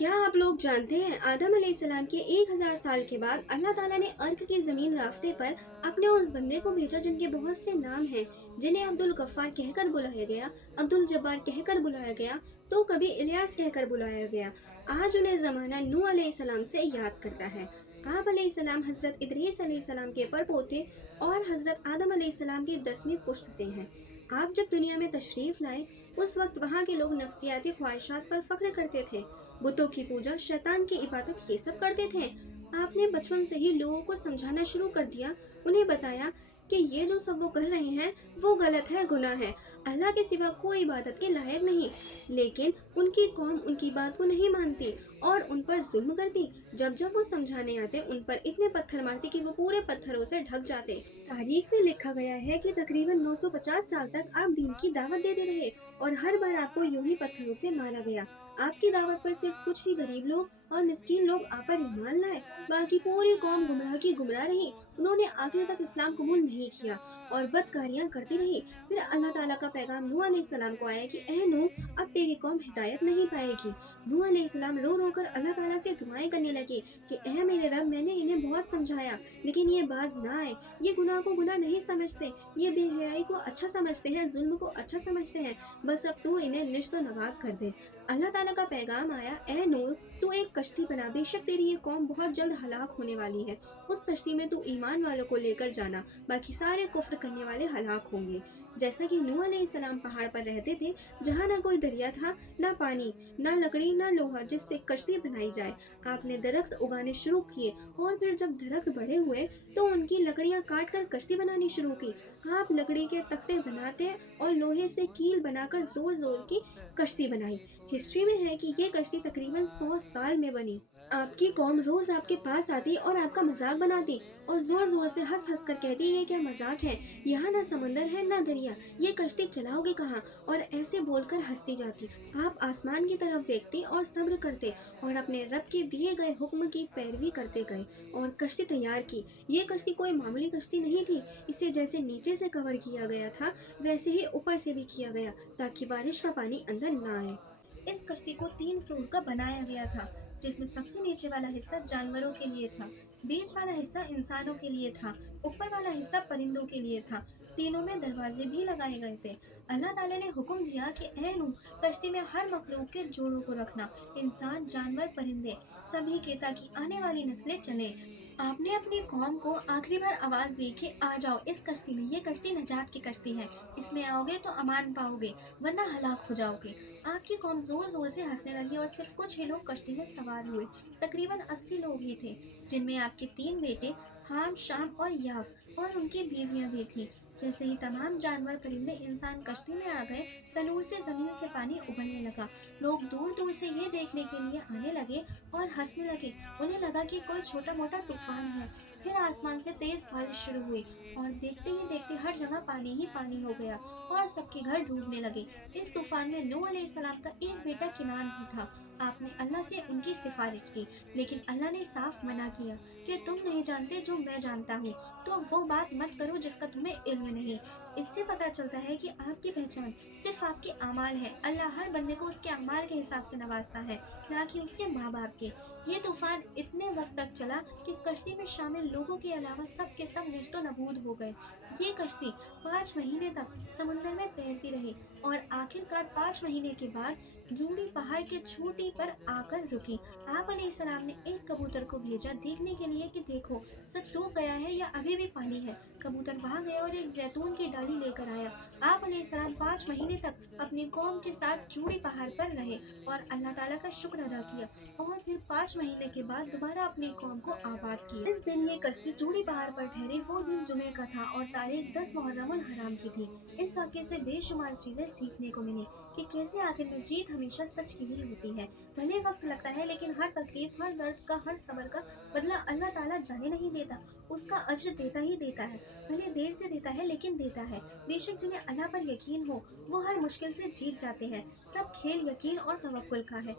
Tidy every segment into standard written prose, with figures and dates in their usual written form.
क्या आप लोग जानते हैं आदम अलैहिस्सलाम के 1000 साल के बाद अल्लाह ताला ने अर्क की जमीन रास्ते पर अपने उस बंदे को भेजा जिनके बहुत से नाम हैं, जिन्हें अब्दुल गफ्फार कहकर बुलाया गया, अब्दुल जब्बार कहकर बुलाया गया, तो कभी इलियास कहकर बुलाया गया। आज उन्हें जमाना नूह अलैहिस्सलाम से याद करता है। आप अलैहिस्सलाम हजरत इदरीस अलैहिस्सलाम के परपोते और हजरत आदम अलैहिस्सलाम की 10वीं पुश्त से हैं। आप जब दुनिया में तशरीफ लाए, उस वक्त वहाँ के लोग नफ्सियाती ख्वाहिशात पर फख्र करते थे, बुतों की पूजा, शैतान की इबादत, ये सब करते थे। आपने बचपन से ही लोगों को समझाना शुरू कर दिया, उन्हें बताया कि ये जो सब वो कर रहे हैं वो गलत है, गुनाह है, अल्लाह के सिवा कोई इबादत के लायक नहीं। लेकिन उनकी कौम उनकी बात को नहीं मानती और उन पर जुल्म करती। जब जब वो समझाने आते, उन पर इतने पत्थर मारती कि वो पूरे पत्थरों से ढक जाते। तारीख में लिखा गया है कि तकरीबन 950 साल तक आप दीन की दावत देते रहे और हर बार आपको यूं ही पत्थरों से मारा गया। आपकी दावत पर सिर्फ कुछ ही गरीब लोग और मिस्कीन लोग आप पर ईमान लाए, बाकी पूरी कौम गुमराह की गुमराह रही। उन्होंने आखिर तक इस्लाम कबूल नहीं किया और बदकारियां करती रही। फिर अल्लाह ताला का पैगाम नूह अलैहिस्सलाम को आया कि ए नूह, अब तेरी कौम हिदायत नहीं पाएगी। नूह अलैहिस्सलाम रो रो कर अल्लाह ताला से दुआएं करने लगे कि ए मेरे रब, मैंने इन्हें बहुत समझाया लेकिन ये बाज ना आए। ये गुनाह को गुनाह नहीं समझते, ये बेहयाई को अच्छा समझते हैं, जुल्म को अच्छा समझते हैं। बस अब तू इन्हें निश्तो नवाद कर दे। अल्लाह ताला का पैगाम आया, ए नूह, तू एक कश्ती बना, बेशक तेरी ये कौम बहुत जल्द हलाक होने वाली है। उस कश्ती में तू ईमान वालों को लेकर जाना, बाकी सारे कुफ्र करने वाले हलाक होंगे। जैसा कि नूह अलैहिस्सलाम पहाड़ पर रहते थे, जहाँ ना कोई दरिया था, ना पानी, ना लकड़ी, ना लोहा जिससे कश्ती बनाई जाए। आपने दरख्त उगाने शुरू किए और फिर जब दरख्त बड़े हुए तो उनकी लकड़ियाँ काट कर कश्ती बनानी शुरू की। आप लकड़ी के तख्ते बनाते और लोहे से कील बनाकर जोर जोर की कश्ती बनाई। हिस्ट्री में है कि ये कश्ती तकरीबन 100 साल में बनी। आपकी कौम रोज आपके पास आती और आपका मजाक बनाती और जोर जोर से हंस हंस कर कहती, ये क्या मजाक है, यहाँ ना समंदर है ना दरिया, ये कश्ती चलाओगे कहाँ, और ऐसे बोलकर हंसती जाती। आप आसमान की तरफ देखते और सब्र करते और अपने रब के दिए गए हुक्म की पैरवी करते गए और कश्ती तैयार की। ये कश्ती कोई मामूली कश्ती नहीं थी, इसे जैसे नीचे से कवर किया गया था वैसे ही ऊपर से भी किया गया ताकि बारिश का पानी अंदर ना आए। इस कश्ती को 3 फ्लोर का बनाया गया था, जिसमें सबसे नीचे वाला हिस्सा जानवरों के लिए था, बीच वाला हिस्सा इंसानों के लिए था, ऊपर वाला हिस्सा परिंदों के लिए था। तीनों में दरवाजे भी लगाए गए थे। अल्लाह ताला ने हुक्म दिया कि ए नूह, कश्ती में हर मखलूक के जोड़ों को रखना, इंसान, जानवर, परिंदे, सभी के, ताकि आने वाली नस्लें चले। आपने अपनी कौम को आखिरी बार आवाज दी कि आ जाओ इस कश्ती में, ये कश्ती नजात की कश्ती है, इसमें आओगे तो अमान पाओगे, वरना हलाक हो जाओगे। आपकी कौम जोर जोर से हंसने लगी और सिर्फ कुछ ही लोग कश्ती में सवार हुए। तकरीबन 80 लोग ही थे, जिनमें आपके 3 बेटे हाम, शाम और याफ और उनकी बीवियां भी थी। जैसे ही तमाम जानवर, परिंदे, इंसान कश्ती में आ गए, तनूर से जमीन से पानी उबलने लगा। लोग दूर दूर से ये देखने के लिए आने लगे और हंसने लगे। उन्हें लगा कि कोई छोटा मोटा तूफान है। फिर आसमान से तेज बारिश शुरू हुई और देखते ही देखते हर जगह पानी ही पानी हो गया और सबके घर डूबने लगे। इस तूफान में नूह अलैहिस्सलाम का एक बेटा किनान भी था। आपने अल्लाह से उनकी सिफारिश की, लेकिन अल्लाह ने साफ मना किया कि तुम नहीं जानते जो मैं जानता हूँ, तो वो बात मत करो जिसका तुम्हें इल्म नहीं। इससे पता चलता है कि आपकी पहचान सिर्फ आपके अमाल है। अल्लाह हर बंदे को उसके अमाल के हिसाब से नवाजता है, ना कि उसके माँ बाप के। ये तूफान इतने वक्त तक चला कि कश्ती में शामिल लोगों के अलावा सब के सब नेस्तो नबूद हो गए। ये कश्ती 5 महीने तक समुद्र में तैरती रही और आखिरकार 5 महीने के बाद जूड़ी पहाड़ के चोटी पर आकर रुकी। आप अलैहिस्सलाम ने एक कबूतर को भेजा देखने के लिए कि देखो सब सूख गया है या अभी भी पानी है। कबूतर वहां गया और एक जैतून की डाली लेकर आया। आप अलैहिस्सलाम 5 महीने तक अपनी कौम के साथ जूड़ी पहाड़ पर रहे और अल्लाह ताला का शुक्र अदा किया और फिर 5 महीने के बाद दोबारा अपनी कौम को आबाद किया। इस दिन ये कश्ती जूड़ी पहाड़ पर ठहरी। वो दिन जुमे का था और तारीख 10 मुहर्रम हराम की थी। इस वाक़ये से बेशुमार चीजें सीखने को मिली कि कैसे आखिर में जीत हमेशा सच की ही होती है। भले वक्त लगता है, लेकिन हर तकलीफ, हर दर्द का, हर सब्र का बदला अल्लाह ताला जाने नहीं देता, उसका अज्र देता ही देता है। भले देर से देता है, लेकिन देता है। बेशक जिन्हें अल्लाह पर यकीन हो वो हर मुश्किल से जीत जाते हैं। सब खेल यकीन और तवक्कुल का है।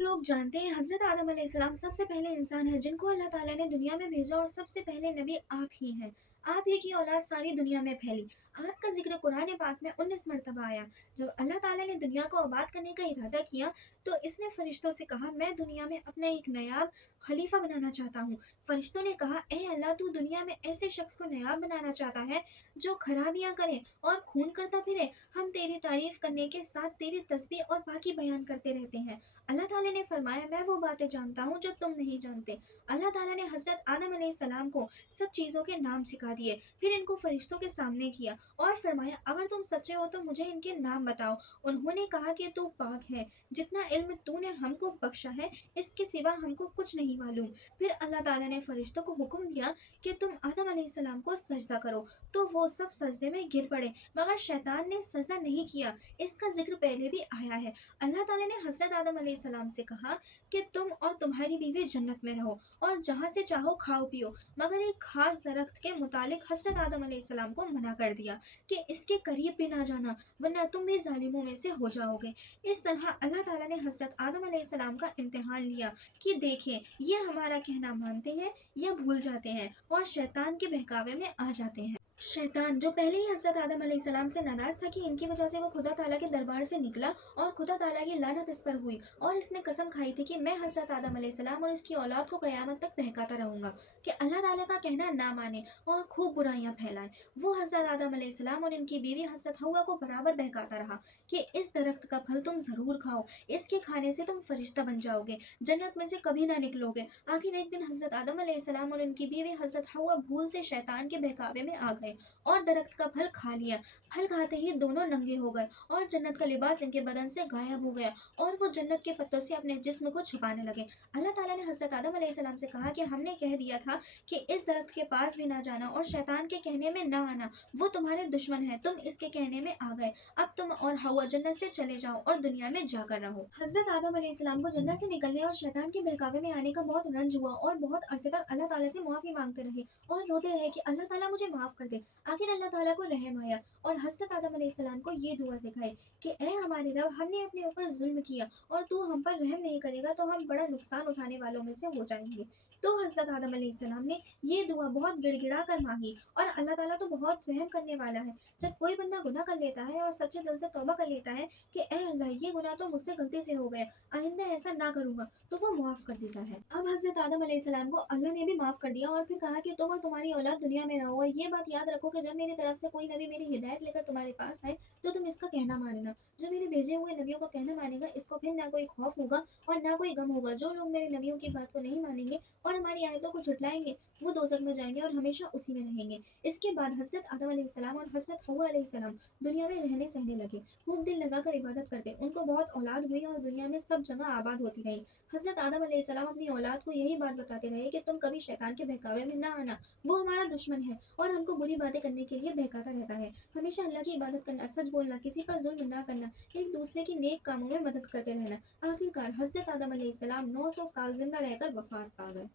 लोग जानते हैं हजरत आदम अलैहिस्सलाम सबसे पहले इंसान हैं जिनको अल्लाह ताला ने दुनिया में भेजा और सबसे पहले नबी आप ही हैं। आप ही की औलाद सारी दुनिया में फैली। आग का जिक्र कुरान पाक में 19 मरतबा आया। जब अल्लाह ताला ने दुनिया को आबाद करने का इरादा किया तो इसने फरिश्तों से कहा, मैं दुनिया में अपना एक नायाब खलीफा बनाना चाहता हूँ। फरिश्तों ने कहा, ए अल्लाह, तू दुनिया में ऐसे शख्स को नायाब बनाना चाहता है जो खराबियां करे और खून करता फिरे। हम तेरी तारीफ करने के साथ तेरी तस्बीह और बाकी बयान करते रहते हैं। अल्लाह ताला ने फरमाया, मैं वो बातें जानता हूँ जो तुम नहीं जानते। अल्लाह ताला ने हजरत आदम अलैहिस्सलाम को सब चीज़ों के नाम सिखा दिए, फिर इनको फरिश्तों के सामने किया और फरमाया, अगर तुम सच्चे हो तो मुझे इनके नाम बताओ। उन्होंने कहा कि तू पाक है, जितना इल्म तूने हमको बख्शा है इसके सिवा हमको कुछ नहीं मालूम। फिर अल्लाह ताला ने फरिश्तों को हुक्म दिया कि तुम आदम अलैहिस्सलाम को सजदा करो, तो वो सब सजदे में गिर पड़े, मगर शैतान ने सजदा नहीं किया। इसका जिक्र पहले भी आया है। अल्लाह ताला ने हजरत आदम अलैहिस्सलाम से कहा कि तुम और तुम्हारी बीवी जन्नत में रहो और जहाँ से चाहो खाओ पियो, मगर एक खास दरख्त के मुतालिक हजरत आदम अलैहिस्सलाम को मना कर दिया कि इसके करीब भी ना जाना, वरना तुम भी जालिमों में से हो जाओगे। इस तरह अल्लाह ताला ने हजरत आदम अलैहिस्सलाम का इम्तिहान लिया कि देखें ये हमारा कहना मानते हैं या भूल जाते हैं और शैतान के बहकावे में आ जाते हैं। शैतान, जो पहले ही हजरत आदम अलैहिस्सलाम से नाराज था कि इनकी वजह से वो खुदा ताला के दरबार से निकला और खुदा ताला की लानत इस पर हुई, और इसने कसम खाई थी कि मैं हजरत आदम अलैहिस्सलाम और इसकी औलाद को क़यामत तक बहकाता रहूंगा कि अल्लाह ताला का कहना ना माने और खूब बुराइयां फैलाए। वो हजरत आदम अलैहिस्सलाम और इनकी बीवी हजरत हव्वा को बराबर बहकाता रहा कि इस दरख्त का फल तुम जरूर खाओ, इसके खाने से तुम फरिश्ता बन जाओगे, जन्नत में से कभी ना निकलोगे। आखिर एक दिन हजरत आदम अलैहिस्सलाम और इनकी बीवी हजरत हव्वा भूल से शैतान के बहकावे में आ गए और दरख्त का फल खा लिया। फल खाते ही दोनों नंगे हो गए और जन्नत का लिबास इनके बदन से गायब हो गया और वो जन्नत के पत्तों से अपने जिस्म को छुपाने लगे। अल्लाह ताला ने हजरत आदम अलैहिस्सलाम से कहा कि हमने कह दिया था कि इस दरख्त के पास भी ना जाना और शैतान के कहने में ना आना, वो तुम्हारे दुश्मन है, तुम इसके कहने में आ गए। अब तुम और हवा जन्नत से चले जाओ और दुनिया में जाकर रहो। हजरत आदम अलैहिस्सलाम को जन्नत से निकलने और शैतान के बहकावे में आने का बहुत रंज हुआ और बहुत अरसे तक अल्लाह ताला से माफी मांगते रहे और रोते रहे कि अल्लाह ताला मुझे माफ कर दे। आखिर अल्लाह ताला को रहम आया और हज़रत आदम अलैहिस्सलाम को ये दुआ सिखाई कि ए हमारे रब, हमने अपने ऊपर जुल्म किया और तू हम पर रहम नहीं करेगा तो हम बड़ा नुकसान उठाने वालों में से हो जाएंगे। तो हज़रत आदम अलैहिस्सलाम ने ये दुआ बहुत गिड़गिड़ा कर मांगी और अल्लाह ताला तो बहुत रहम करने वाला है। जब कोई बंदा गुनाह कर लेता है और सच्चे दिल से तौबा कर लेता है कि ए अल्लाह, ये गुनाह तो मुझसे गलती से हो गया, आइंदा ऐसा ना करूंगा, तो वो माफ़ कर देता है। अब हज़रत आदम अलैहिस्सलाम को अल्लाह ने भी माफ़ कर दिया और फिर कहा कि तुम और तुम्हारी औलाद दुनिया में रहो, और ये बात याद रखो कि जब मेरी तरफ से कोई नबी मेरी हिदायत लेकर तुम्हारे पास आए तो तुम इसका कहना मानना। जो मेरे भेजे हुए नबियों का कहना मानेगा, इसको फिर ना कोई खौफ होगा और ना कोई गम होगा। जो लोग मेरे नबियों की बात को नहीं मानेंगे और हमारी आयतों को झुटलाएंगे, वो दोज़ख में जाएंगे और हमेशा उसी में रहेंगे। इसके बाद हज़रत आदम अलैहिस्सलाम और हज़रत हव्वा अलैहिस्सलाम दुनिया में रहने सहने लगे, खूब दिल लगाकर इबादत करते। उनको बहुत औलाद हुई और दुनिया में सब जगह आबाद होती रही। हज़रत आदम अलैहिस्सलाम अपनी औलाद को यही बात बताते रहे कि तुम कभी शैतान के बहकावे में ना आना, वो हमारा दुश्मन है और हमको बुरी बातें करने के लिए बहकाता रहता है। हमेशा अल्लाह की इबादत करना, सच बोलना, किसी पर जुल्म ना करना, एक दूसरे की नेक कामों में मदद करते रहना। आखिरकार हज़रत आदम अलैहिस्सलाम 900 साल जिंदा रहकर वफात पा गए।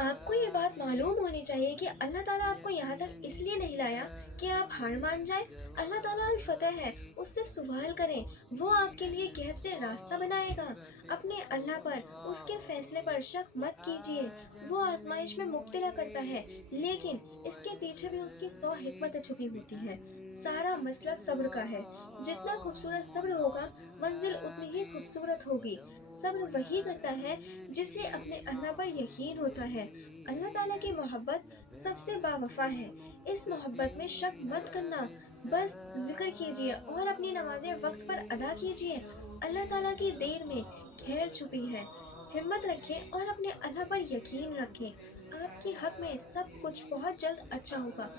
आपको ये बात मालूम होनी चाहिए कि अल्लाह ताला आपको यहाँ तक इसलिए नहीं लाया कि आप हार मान जाएं। अल्लाह ताला अल फतह है, उससे सवाल करें, वो आपके लिए गैब से रास्ता बनाएगा। अपने अल्लाह पर, उसके फैसले पर शक मत कीजिए। वो आजमाइश में मुब्तला करता है, लेकिन इसके पीछे भी उसकी 100 हिकमतें छुपी होती हैं। सारा मसला सब्र का है। जितना खूबसूरत सब्र होगा, मंजिल उतनी ही खूबसूरत होगी। सब्र वही करता है जिसे अपने अल्लाह पर यकीन होता है। अल्लाह ताला की मोहब्बत सबसे बावफा है। इस मोहब्बत में शक मत करना, बस जिक्र कीजिए और अपनी नमाजें वक्त पर अदा कीजिए। अल्लाह ताला की देर में खैर छुपी है। हिम्मत रखें और अपने अल्लाह पर यकीन रखें। आपके हक में सब कुछ बहुत जल्द अच्छा होगा।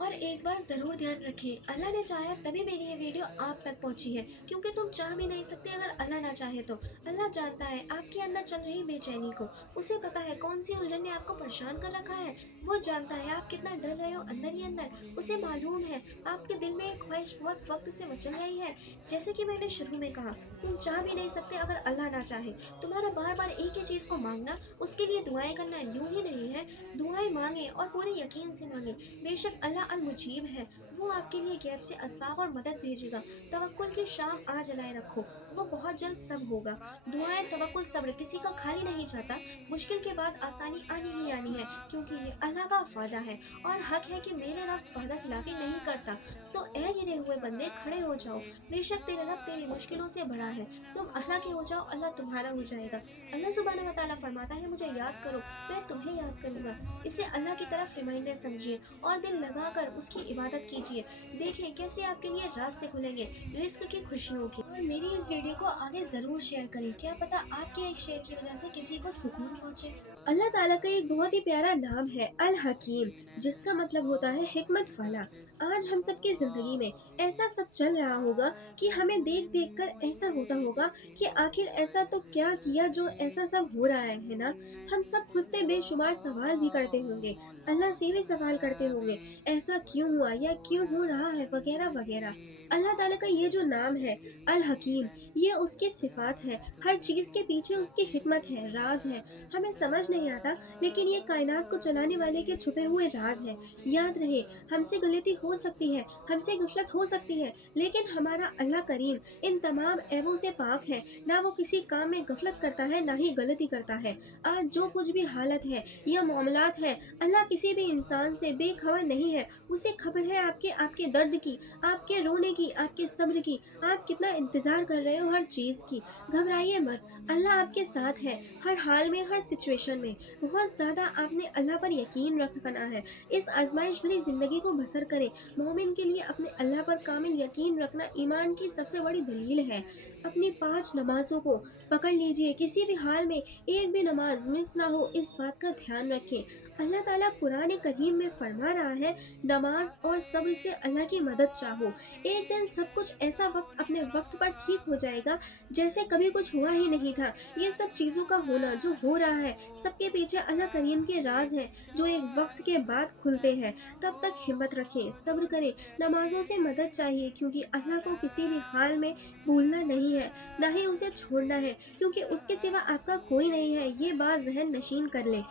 और एक बात जरूर ध्यान रखें, अल्लाह ने चाहा तभी मेरी ये वीडियो आप तक पहुंची है, क्योंकि तुम चाह भी नहीं सकते अगर अल्लाह ना चाहे तो। अल्लाह जानता है आपके अंदर चल रही बेचैनी को, उसे पता है कौन सी उलझन ने आपको परेशान कर रखा है। वो जानता है आप कितना डर रहे हो अंदर ही अंदर, उसे मालूम है आपके दिल में एक ख्वाहिश बहुत वक्त से मचल रही है। जैसे कि मैंने शुरू में कहा, तुम चाह भी नहीं सकते अगर अल्लाह ना चाहे। तुम्हारा बार बार एक ही चीज को मांगना, उसके लिए दुआएं करना यूं ही नहीं है। दुआएं मांगे और पूरे यकीन से मांगे। बेशक अल्लाह अल मुजीब है, वो आपके लिए गैब से असबाब और मदद भेजेगा। तवक्कुल की शाम आज जलाए रखो وہ بہت جلد سب ہوگا۔ دعائیں، توکل، صبر کسی کا خالی نہیں جاتا۔ مشکل کے بعد آسانی آنی ہی آنی ہے، کیونکہ یہ اللہ کا وعدہ ہے اور حق ہے کہ میرے رب وعدہ خلافی نہیں کرتا۔ تو اے گرے ہوئے بندے، کھڑے ہو جاؤ، بے شک تیرا رب تیری مشکلوں سے بڑا ہے۔ تم اللہ کے ہو جاؤ، اللہ تمہارا ہو جائے گا۔ اللہ سبحانہ و تعالیٰ فرماتا ہے مجھے یاد کرو، میں تمہیں یاد کروں گا۔ اسے اللہ کی طرف ریمائنڈر سمجھیے اور دل لگا کر اس کی عبادت کیجیے۔ دیکھیں کیسے آپ کے لیے راستے کھلیں گے رزق کی خوشیوں کی۔ اور میری اس ویڈیو کو آگے ضرور شیئر کریں، کیا پتا آپ کے ایک شیئر کی وجہ سے کسی کو سکون پہنچے۔ اللہ تعالیٰ کا ایک بہت ہی پیارا نام ہے الحکیم، جس کا مطلب ہوتا ہے حکمت والا۔ آج ہم سب کی زندگی میں ایسا سب چل رہا ہوگا کہ ہمیں دیکھ دیکھ کر ایسا ہوتا ہوگا کہ آخر ایسا تو کیا کیا جو ایسا سب ہو رہا ہے نا۔ ہم سب خود سے بے شمار سوال بھی کرتے ہوں گے، اللہ سے بھی سوال کرتے ہوں گے، ایسا کیوں ہوا یا کیوں ہو رہا ہے وغیرہ وغیرہ۔ اللہ تعالیٰ کا یہ جو نام ہے الحکیم، یہ اس کی صفات ہے۔ ہر چیز کے پیچھے اس کی حکمت ہے، راز ہے، ہمیں سمجھ نہیں آتا، لیکن یہ کائنات کو چلانے والے کے چھپے ہوئے راز ہے۔ یاد رہے، ہم سے غلطی ہو سکتی ہے، ہم سے غفلت ہو سکتی ہے، لیکن ہمارا اللہ کریم ان تمام عیبوں سے پاک ہے۔ نہ وہ کسی کام میں غفلت کرتا ہے، نہ ہی غلطی کرتا ہے۔ آج جو کچھ بھی حالت ہے یا معاملات ہے، اللہ کسی بھی انسان سے بے خبر نہیں ہے۔ اسے خبر ہے آپ کے درد کی، آپ کے رونے کی، آپ کے صبر کی، آپ کتنا انتظار کر رہے ہو ہر چیز کی۔ گھبرائیے مت، اللہ آپ کے ساتھ ہے، ہر حال میں، ہر سچویشن میں۔ بہت زیادہ آپ نے اللہ پر یقین رکھنا ہے۔ اس آزمائش بھری زندگی کو بسر کریں۔ مومن کے لیے اپنے اللہ پر کامل یقین رکھنا ایمان کی سب سے بڑی دلیل ہے۔ اپنی 5 نمازوں کو پکڑ لیجئے، کسی بھی حال میں ایک بھی نماز مس نہ ہو، اس بات کا دھیان رکھیں۔ اللہ تعالیٰ قرآن کریم میں فرما رہا ہے، نماز اور صبر سے اللہ کی مدد چاہو۔ ایک دن سب کچھ ایسا اپنے وقت پر ٹھیک ہو جائے گا جیسے کبھی کچھ ہوا ہی نہیں تھا۔ یہ سب چیزوں کا ہونا جو ہو رہا ہے، سب کے پیچھے اللہ کریم کے راز ہیں جو ایک وقت کے بعد کھلتے ہیں۔ تب تک ہمت رکھیں، صبر کریں، نمازوں سے مدد چاہیے، کیونکہ اللہ کو کسی بھی حال میں بھولنا نہیں ہے، نہ ہی اسے چھوڑنا ہے، کیونکہ اس کے سوا آپ کا کوئی نہیں ہے۔ یہ بات ذہن نشین کر لیں۔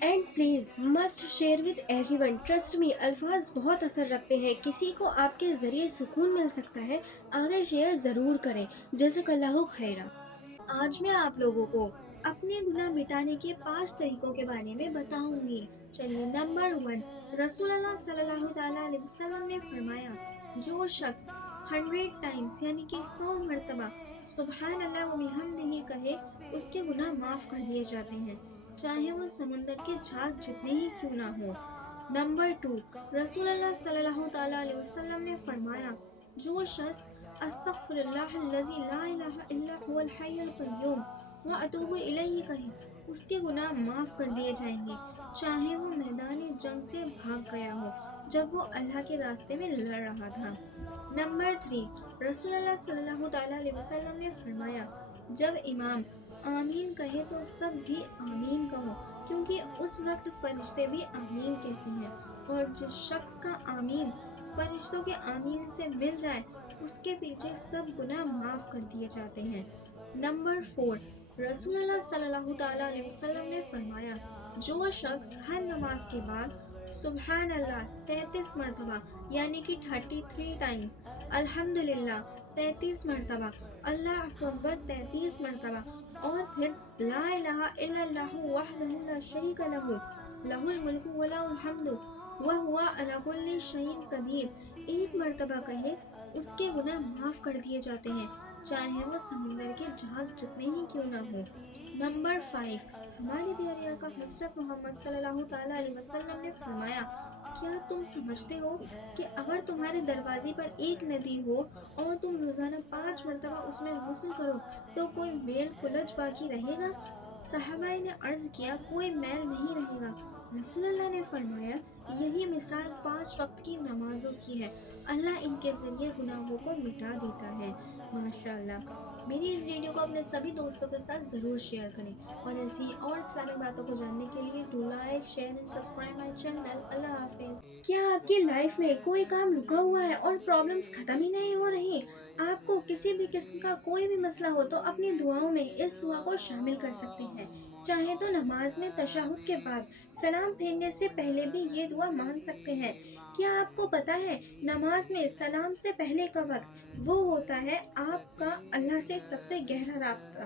And please must share with every one, trust me, الفاظ بہت اثر رکھتے ہیں۔ کسی کو آپ کے ذریعے سکون مل سکتا ہے، آگے شیئر ضرور کریں۔ جزاک اللہ خیرہ۔ آج میں آپ لوگوں کو اپنے گناہ مٹانے کے 5 طریقوں کے بارے میں بتاؤں گی۔ چلیے، نمبر 1، رسول اللہ صلی اللہ تعالیٰ علیہ وسلم نے فرمایا، جو شخص 100 ٹائمز یعنی کہ 100 مرتبہ سبحان اللہ و بحمدہ کہے، اس کے گناہ معاف کر دیے جاتے ہیں، چاہے وہ سمندر کے جھاگ جتنے ہی کیوں نہ ہو۔ نمبر 2، رسول اللہ صلی اللہ تعالیٰ علیہ وسلم نے فرمایا، جو شخص استغفر اللہ الذی لا الہ الا هو الحی القیوم واتوب الیہ کہے، اس کے گناہ معاف کر دیے جائیں گے، چاہے وہ میدان جنگ سے بھاگ گیا ہو جب وہ اللہ کے راستے میں لڑ رہا تھا۔ نمبر 3، رسول اللہ صلی اللہ تعالیٰ علیہ وسلم نے فرمایا، جب امام آمین کہے تو سب بھی آمین کہو، کیونکہ اس وقت فرشتے بھی آمین کہتے ہیں، اور جس شخص کا آمین فرشتوں کے آمین سے مل جائے، اس کے پیچھے سب گناہ معاف کر دیے جاتے ہیں۔ نمبر 4، رسول اللہ صلی اللہ تعالیٰ علیہ وسلم نے فرمایا، جو شخص ہر نماز کے بعد سبحان اللہ 33 مرتبہ یعنی کہ 33 ٹائمز، الحمدللہ 33 مرتبہ، اللہ اکبر 33 مرتبہ، اور پھر لا الہ الا اللہ وحدہ لا شریک لہ لہ الملک ولہ الحمد وہو علی کل شیء قدیر، ایک مرتبہ کہے، اس کے گناہ معاف کر دیے جاتے ہیں، چاہے وہ سمندر کے جھاگ جتنے ہی کیوں نہ ہو۔ نمبر 5، ہمارے پیارے آقا حضرت محمد صلی اللہ تعالیٰ علیہ وسلم نے فرمایا، کیا تم سمجھتے ہو کہ اگر تمہارے دروازے پر ایک ندی ہو اور تم روزانہ 5 مرتبہ اس میں غسل کرو تو کوئی میل کلچ باقی رہے گا؟ صحابہ نے عرض کیا، کوئی میل نہیں رہے گا۔ رسول اللہ نے فرمایا، یہی مثال 5 وقت کی نمازوں کی ہے، اللہ ان کے ذریعے گناہوں کو مٹا دیتا ہے۔ ماشاءاللہ۔ میری اس ویڈیو کو اپنے سبھی دوستوں کے ساتھ ضرور شیئر کریں، اور ایسی اور اسلامی باتوں کو جاننے کے لیے do like, share and subscribe my channel. Allah حافظ۔ کیا آپ کی لائف میں کوئی کام رکا ہوا ہے اور پرابلمز ختم ہی نہیں ہو رہی؟ آپ کو کسی بھی قسم کا کوئی بھی مسئلہ ہو تو اپنی دعاؤں میں اس دعا کو شامل کر سکتے ہیں۔ چاہے تو نماز میں تشہد کے بعد سلام پھیرنے سے پہلے بھی یہ دعا مانگ سکتے ہیں کیا آپ کو پتا ہے نماز میں سلام سے پہلے کا وقت وہ ہوتا ہے آپ کا اللہ سے سب سے گہرا رابطہ،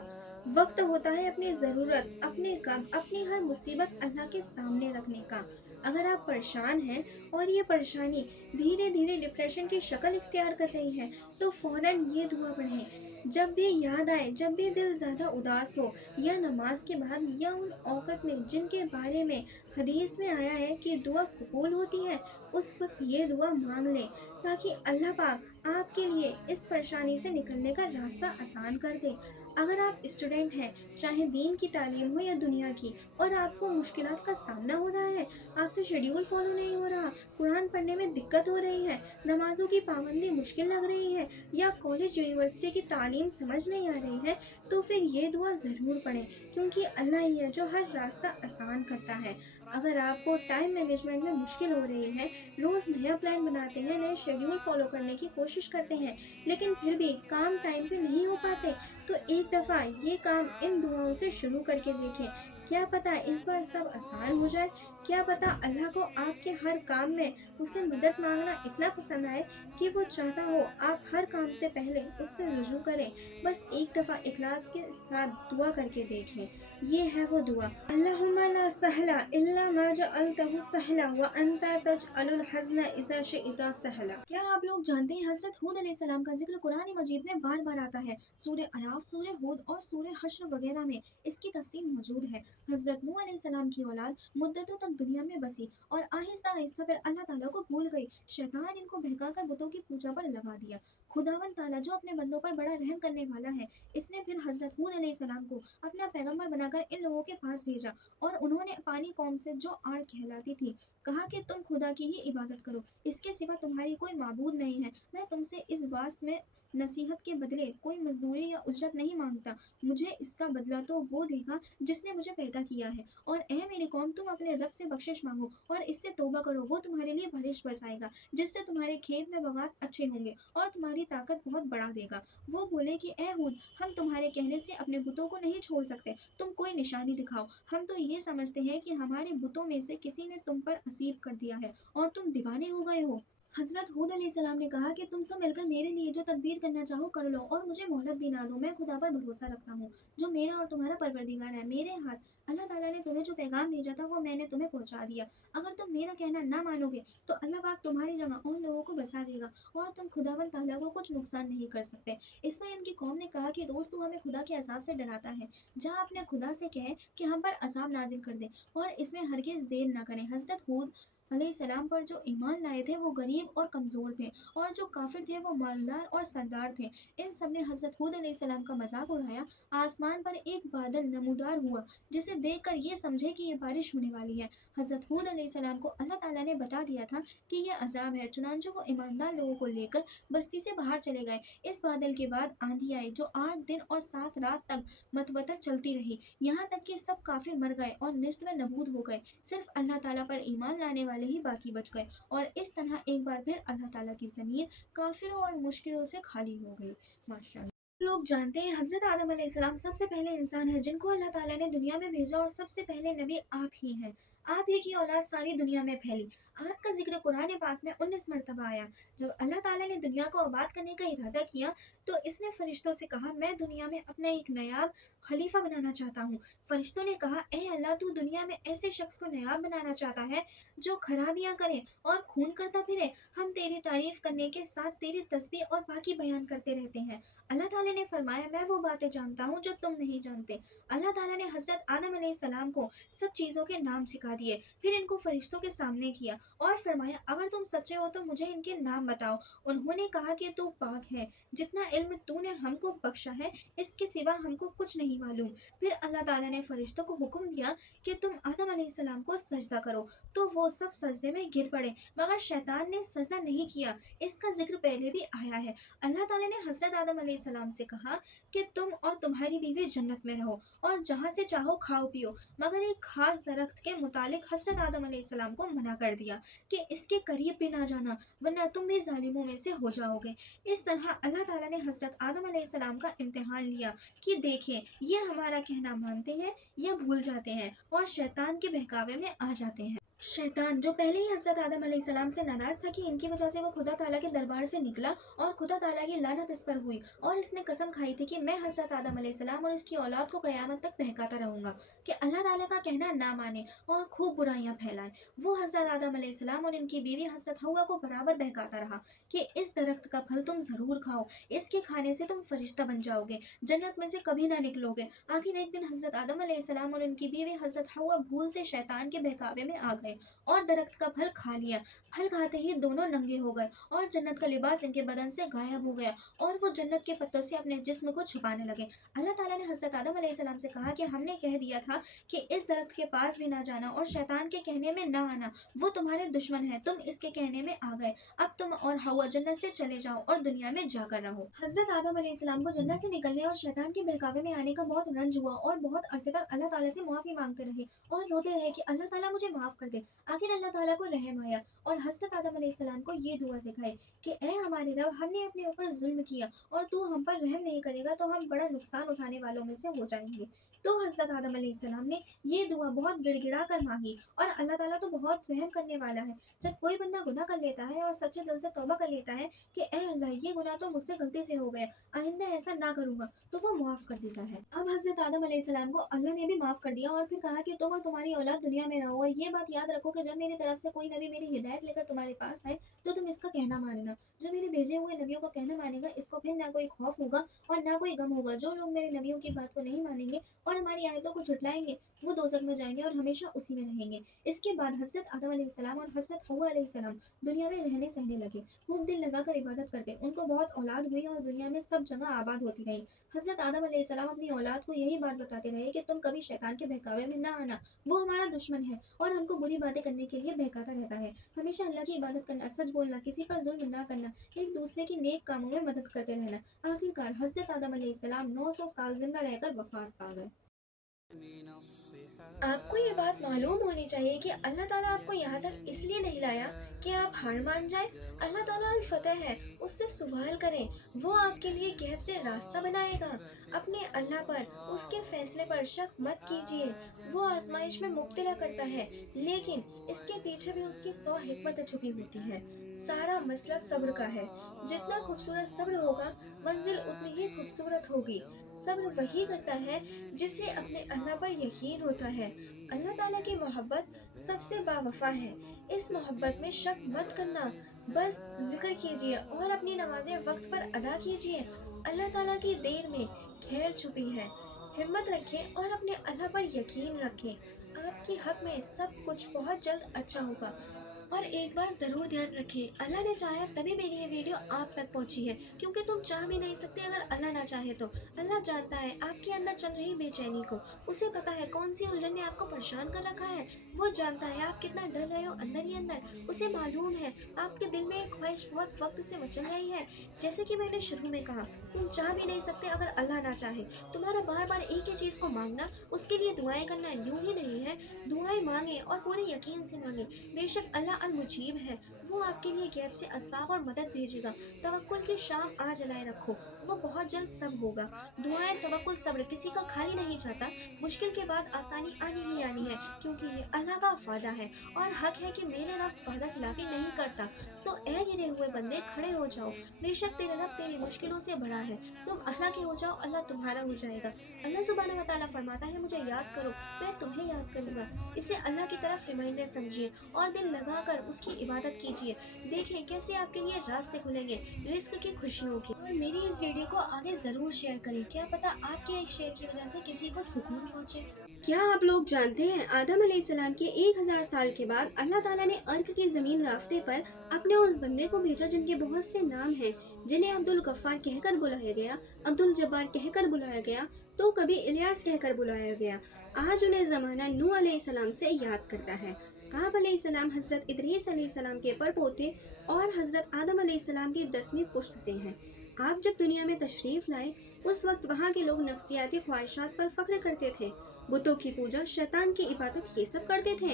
وقت ہوتا ہے اپنی ضرورت، اپنے غم، اپنی ہر مصیبت اللہ کے سامنے رکھنے کا۔ اگر آپ پریشان ہیں اور یہ پریشانی دھیرے دھیرے ڈپریشن کی شکل اختیار کر رہی ہے تو فوراً یہ دعا پڑھیں۔ جب بھی یاد آئے، جب بھی دل زیادہ اداس ہو، یا نماز کے بعد، یا ان اوقات میں جن کے بارے میں حدیث میں آیا ہے کہ دعا قبول ہوتی ہے، اس وقت یہ دعا مانگ لیں تاکہ اللہ پاک آپ کے لیے اس پریشانی سے نکلنے کا راستہ آسان کر دے۔ اگر آپ اسٹوڈنٹ ہیں، چاہے دین کی تعلیم ہو یا دنیا کی، اور آپ کو مشکلات کا سامنا ہو رہا ہے، آپ سے شیڈیول فالو نہیں ہو رہا، قرآن پڑھنے میں دقت ہو رہی ہے، نمازوں کی پابندی مشکل لگ رہی ہے، یا کالج یونیورسٹی کی تعلیم سمجھ نہیں آ رہی ہے، تو پھر یہ دعا ضرور پڑھیں، کیونکہ اللہ ہی ہے جو ہر راستہ آسان کرتا ہے۔ اگر آپ کو ٹائم مینجمنٹ میں مشکل ہو رہی ہے، روز نیا پلان بناتے ہیں، نئے شیڈیول فالو کرنے کی کوشش کرتے ہیں، لیکن پھر بھی کام ٹائم پہ نہیں ہو پاتے، تو ایک دفعہ یہ کام ان دعاؤں سے شروع کر کے دیکھیں۔ کیا پتا اس بار سب آسان ہو جائے، کیا پتا اللہ کو آپ کے ہر کام میں اسے مدد مانگنا اتنا پسند آئے کہ وہ چاہتا ہو آپ ہر کام سے پہلے اس سے رجوع کریں۔ بس ایک دفعہ اخلاص کے ساتھ دعا کر کے دیکھیں۔ یہ ہے وہ دعا: اللہم لا سہلا الا ما جعلتہ سہلا وانت تجعل الحزن اذا شئت سہلا۔ کیا آپ لوگ جانتے ہیں حضرت ہود علیہ السلام کا ذکر قرآن مجید میں بار بار آتا ہے؟ سورہ اعراف، سورہ ہود اور سورہ حشر وغیرہ میں اس کی تفصیل موجود ہے۔ حضرت نوح علیہ السلام کی اولاد مدتوں تک دنیا میں بسی اور آہستہ آہستہ پھر اللہ تعالیٰ کو بھول گئی۔ شیطان ان کو بہکا کر بتوں کی پوجا پر لگا دیا۔ خداوند تعالیٰ جو اپنے بندوں پر بڑا رحم کرنے والا ہے، اس نے پھر حضرت ہود علیہ السلام کو اپنا پیغمبر بنا کر ان لوگوں کے پاس بھیجا، اور انہوں نے پانی قوم سے جو آڑ کہلاتی تھی کہا کہ تم خدا کی ہی عبادت کرو، اس کے سوا تمہاری کوئی معبود نہیں ہے، میں تم سے اس باس میں نصیحت کے بدلے کوئی مزدوری یا اجرت نہیں مانگتا، مجھے اس کا بدلہ تو وہ دے گا جس نے مجھے پیدا کیا ہے، اور اے میری قوم تم اپنے رب سے بخشش مانگو اور اس سے توبہ کرو، وہ تمہارے لیے بارش برسائے گا جس سے تمہارے کھیت میں باغات اچھے ہوں گے اور تمہاری طاقت بہت بڑھا دے گا۔ وہ بولے کہ اے ہود، ہم تمہارے کہنے سے اپنے بتوں کو نہیں چھوڑ سکتے، تم کوئی نشانی دکھاؤ، ہم تو یہ سمجھتے ہیں کہ ہمارے بتوں میں سے کسی نے تم پر اسیب کر دیا ہے اور تم دیوانے ہو گئے ہو۔ حضرت ہود علیہ السلام نے کہا کہ تم سب مل کر میرے لیے جو تدبیر کرنا چاہو کر لو، اور مجھے مہلت بھی نہ دو، میں خدا پر بھروسہ رکھتا ہوں جو میرا اور تمہارا پروردگار ہے، میرے ہاتھ اللہ تعالیٰ نے تمہیں جو پیغام بھیجا تھا وہ میں نے تمہیں پہنچا دیا، اگر تم میرا کہنا نہ مانو گے تو اللہ پاک تمہاری جگہ اور لوگوں کو بسا دے گا اور تم خداوند تعالیٰ کو کچھ نقصان نہیں کر سکتے۔ اس پر ان کی قوم نے کہا کہ روز تو ہمیں خدا کے عذاب سے ڈراتا ہے، جہاں اپنے خدا سے کہے کہ ہم پر عذاب نازل کر دے اور اس میں ہرگز دیر نہ کریں۔ حضرت ہود علیہ السلام پر جو ایمان لائے تھے وہ غریب اور کمزور تھے، اور جو کافر تھے وہ مالدار اور سردار تھے۔ ان سب نے حضرت ہود علیہ السلام کا مذاق اڑایا۔ آسمان پر ایک بادل نمودار ہوا جسے دیکھ کر یہ سمجھے کہ یہ بارش ہونے والی ہے۔ حضرت ہود علیہ السلام کو اللہ تعالیٰ نے بتا دیا تھا کہ یہ عذاب ہے، چنانچہ وہ ایماندار لوگوں کو لے کر بستی سے باہر چلے گئے۔ اس بادل کے بعد آندھی آئی جو 8 دن اور 7 رات تک متواتر چلتی رہی، یہاں تک کہ سب کافر مر گئے اور نشت و نبود ہو گئے، صرف اللہ تعالیٰ پر ایمان لانے والے ہی باقی بچ گئے، اور اس طرح ایک بار پھر اللہ تعالیٰ کی زمین کافروں اور مشکلوں سے خالی ہو گئی۔ ماشاء اللہ۔ لوگ جانتے ہیں حضرت آدم علیہ السلام سب سے پہلے انسان ہیں جن کو اللہ تعالیٰ نے دنیا میں بھیجا، اور سب سے پہلے نبی آپ ہی ہیں۔ آپ ہی کی اولاد ساری دنیا میں پھیلی۔ آپ کا ذکر قرآن پاک میں 19 مرتبہ آیا۔ جب اللہ تعالیٰ نے دنیا کو آباد کرنے کا ارادہ کیا تو اس نے فرشتوں سے کہا میں دنیا میں اپنا ایک نایاب خلیفہ بنانا چاہتا ہوں۔ فرشتوں نے کہا اے اللہ، تو دنیا میں ایسے شخص کو نایاب بنانا چاہتا ہے جو خرابیاں کرے اور خون کرتا پھرے، ہم تیری تعریف کرنے کے ساتھ تیری تسبیح اور باقی بیان کرتے رہتے ہیں۔ اللہ تعالیٰ نے فرمایا میں وہ باتیں جانتا ہوں جو تم نہیں جانتے۔ اللہ تعالیٰ نے حضرت آدم علیہ السلام کو سب چیزوں کے نام سکھا دیے، پھر ان کو فرشتوں کے سامنے کیا اور فرمایا اگر تم سچے ہو تو مجھے ان کے نام بتاؤ۔ انہوں نے کہا کہ تو پاک ہے، جتنا علم تو نے ہم کو بخشا ہے اس کے سوا ہم کو کچھ نہیں معلوم۔ پھر اللہ تعالیٰ نے فرشتوں کو حکم دیا کہ تم آدم علیہ السلام کو سجدہ کرو، تو وہ سب سجدے میں گر پڑے، مگر شیطان نے سجدہ نہیں کیا۔ اس کا ذکر پہلے بھی آیا ہے۔ اللہ تعالیٰ نے حضرت آدم علیہ السلام سے کہا کہ تم اور تمہاری بیوی جنت میں رہو اور جہاں سے چاہو کھاؤ پیو، مگر ایک خاص درخت کے متعلق حضرت آدم علیہ السلام کو منع کر دیا کہ اس کے قریب بھی نہ جانا ورنہ تم بھی ظالموں میں سے ہو جاؤ گے۔ اس طرح اللہ تعالیٰ نے حضرت آدم علیہ السلام کا امتحان لیا کہ دیکھیں یہ ہمارا کہنا مانتے ہیں یا بھول جاتے ہیں اور شیطان کے بہکاوے میں آ جاتے ہیں۔ शैतान जो पहले ही हज़रत आदम अलैहिस्सलाम से नाराज़ था कि इनकी वजह से वो खुदा ताला के दरबार से निकला और खुदा ताला की लानत इस पर हुई, और इसने कसम खाई थी कि मैं हज़रत आदम अलैहिस्सलाम और उसकी औलाद को क़यामत तक बहकाता रहूँगा कि अल्लाह ताला का कहना ना माने और खूब बुराइयां फैलाए। वो हज़रत आदम अलैहिस्सलाम और इनकी बीवी हज़रत हव्वा को बराबर बहकाता रहा कि इस दरख्त का फल तुम ज़रूर खाओ, इसके खाने से तुम फरिश्ता बन जाओगे, जन्नत में से कभी ना निकलोगे। आखिर एक दिन हज़रत आदम अलैहिस्सलाम और उनकी बीवी हज़रत हव्वा भूल से शैतान के बहकावे में आ गए और दरख्त का फल खा लिया। फल खाते ही दोनों नंगे हो गए और जन्नत का लिबास इनके बदन से गायब हो गया और वो जन्नत के पत्तों से अपने जिस्म को छुपाने लगे। अल्लाह ताला ने हज़रत आदम अलैहिस्सलाम से कहा कि हमने कह दिया था कि इस दरख्त के पास भी ना जाना और शैतान के कहने में ना आना, वो तुम्हारे दुश्मन है, तुम इसके कहने में आ गए, अब तुम और हवा जन्नत से चले जाओ और दुनिया में जाकर रहो। हज़रत आदम अलैहिस्सलाम को जन्नत से निकलने और शैतान के बहकावे में आने का बहुत रंज हुआ और बहुत अरसे तक अल्लाह ताला से माफ़ी मांगते रहे और रोते रहे कि अल्लाह ताला मुझे माफ़ कर दे। आखिर अल्लाह ताला को रहम आया और हज़रत आदम अलैहिस्सलाम को ये दुआ सिखाई कि ए हमारे रब, हमने अपने ऊपर जुल्म किया और तू हम पर रहम नहीं करेगा तो हम बड़ा नुकसान उठाने वालों में से हो जाएंगे। तो हज़रत आदम अलैहिस्सलाम ने ये दुआ बहुत गिड़गिड़ा कर मांगी और अल्लाह ताला तो बहुत रहम करने वाला है। जब कोई बंदा गुनाह कर लेता है और सच्चे दिल से तौबा कर लेता है कि ए अल्लाह, ये गुनाह तो मुझसे गलती से हो गया, आइंदा ऐसा ना करूंगा, तो वो माफ़ कर देता है। अब हज़रत आदम अलैहिस्सलाम को अल्लाह ने भी माफ़ कर दिया और फिर कहा कि तुम और तुम्हारी औलाद दुनिया में रहो, और ये बात याद रखो कि जब मेरी तरफ से कोई नबी मेरी हिदायत लेकर तुम्हारे पास आए तो तुम इसका कहना मानना। जो मेरे भेजे हुए नबियों का कहना मानेगा, इसको फिर ना कोई खौफ होगा और ना कोई गम होगा। जो लोग मेरे नबियों की बात को नहीं मानेंगे और हमारी आयतों को झुटलाएंगे, वो दोज़ख में जाएंगे और हमेशा उसी में रहेंगे। इसके बाद हज़रत आदम अलैहिस्सलाम और हज़रत हव्वा अलैहिस्सलाम दुनिया में रहने सहने लगे, खूब दिल लगाकर इबादत करते। उनको बहुत औलाद हुई और दुनिया में सब जगह आबाद होती रही। हज़रत आदम अलैहिस्सलाम अपनी औलाद को यही बात बताते रहे कि तुम कभी शैतान के बहकावे में ना आना, वो हमारा दुश्मन है और हमको बुरी बातें करने के लिए बहकाता रहता है। हमेशा अल्लाह की इबादत करना, सच बोलना, किसी पर जुल्म ना करना, एक दूसरे की नेक कामों में मदद करते रहना। आखिरकार हज़रत आदम अलैहिस्सलाम 900 साल जिंदा रहकर वफात पा गए। आपको ये बात मालूम होनी चाहिए कि अल्लाह ताला आपको यहाँ तक इसलिए नहीं लाया कि आप हार मान जाएं। अल्लाह ताला अल फतह है, उससे सवाल करें, वो आपके लिए गैब से रास्ता बनाएगा। अपने अल्लाह पर, उसके फैसले पर शक मत कीजिए। वो आजमाइश में मुब्तला करता है, लेकिन इसके पीछे भी उसकी 100 हिकमतें छुपी होती है। सारा मसला सब्र का है। जितना खूबसूरत सब्र होगा, मंजिल उतनी ही खूबसूरत होगी। सब्र वही करता है जिसे अपने अल्लाह पर यकीन होता है। अल्लाह ताला की मोहब्बत सबसे बावफा है। इस मोहब्बत में शक मत करना, बस जिक्र कीजिए और अपनी नमाजें वक्त पर अदा कीजिए। अल्लाह ताला की देर में खैर छुपी है। हिम्मत रखें और अपने अल्लाह पर यकीन रखें। आपके हक में सब कुछ बहुत जल्द अच्छा होगा। और एक बात ज़रूर ध्यान रखें, अल्लाह ने चाहा तभी मेरी ये वीडियो आप तक पहुंची है, क्योंकि तुम चाह भी नहीं सकते अगर अल्लाह ना चाहे तो। अल्लाह जानता है आपके अंदर चल रही बेचैनी को, उसे पता है कौन सी उलझन ने आपको परेशान कर रखा है। वो जानता है आप कितना डर रहे हो अंदर ही अंदर, उसे मालूम है आपके दिल में एक ख्वाहिश बहुत वक्त से मचल रही है। जैसे कि मैंने शुरू में कहा, तुम चाह भी नहीं सकते अगर अल्लाह ना चाहे। तुम्हारा बार बार एक ही चीज़ को मांगना, उसके लिए दुआएं करना यूं ही नहीं है। दुआएं मांगे और पूरे यकीन से मांगे। बेशक अल्लाह अल मुजीब है, वो आपके लिए गैब से असबाब और मदद भेजेगा। तवक्कुल की शाम आज जलाए रखो, वो बहुत जल्द सब होगा। दुआएं, तवक्कुल, सब्र किसी का खाली नहीं जाता। मुश्किल के बाद आसानी आनी ही आनी है, क्योंकि ये अल्लाह का वादा है और हक है कि मेरे रब वादा खिलाफी नहीं करता। तो ए गिरे हुए बंदे, खड़े हो जाओ। बेशक तेरा रब तेरी मुश्किलों से बड़ा है। तुम अल्लाह के हो जाओ, अल्लाह तुम्हारा हो जाएगा। अल्लाह सुब्हानहू व तआला फरमाता है, मुझे याद करो, मैं तुम्हें याद करूंगा। इसे अल्लाह की तरफ रिमाइंडर समझिए और दिल लगाकर उसकी इबादत कीजिए। देखें कैसे आपके लिए रास्ते खुलेंगे, रिस्क की खुशियों के। और मेरी इस वीडियो को आगे जरूर शेयर करें, क्या पता आपके एक शेयर की वजह से किसी को सुकून पहुंचे। क्या आप लोग जानते हैं, आदम अलैहिस्सलाम के 1000 साल के बाद अल्लाह ताला ने अर्क की जमीन राफ्ते पर अपने उस बंदे को भेजा जिनके बहुत से नाम हैं, जिन्हें अब्दुल गफ्फार कहकर बुलाया गया, अब्दुल जब्बार कहकर बुलाया गया, तो कभी इलियास कहकर बुलाया गया। आज उन्हें जमाना नूह अलैहिस्सलाम से याद करता है। आप अलैहिस्सलाम हजरत इदरीस अलैहिस्सलाम के परपोते और हजरत आदम अलैहिस्सलाम की 10वीं पुश्त से हैं। आप जब दुनिया में तशरीफ लाए, उस वक्त वहाँ के लोग नफ्सियाती ख्वाहिशात पर फख्र करते थे, बुतों की पूजा, शैतान की इबादत, ये सब करते थे।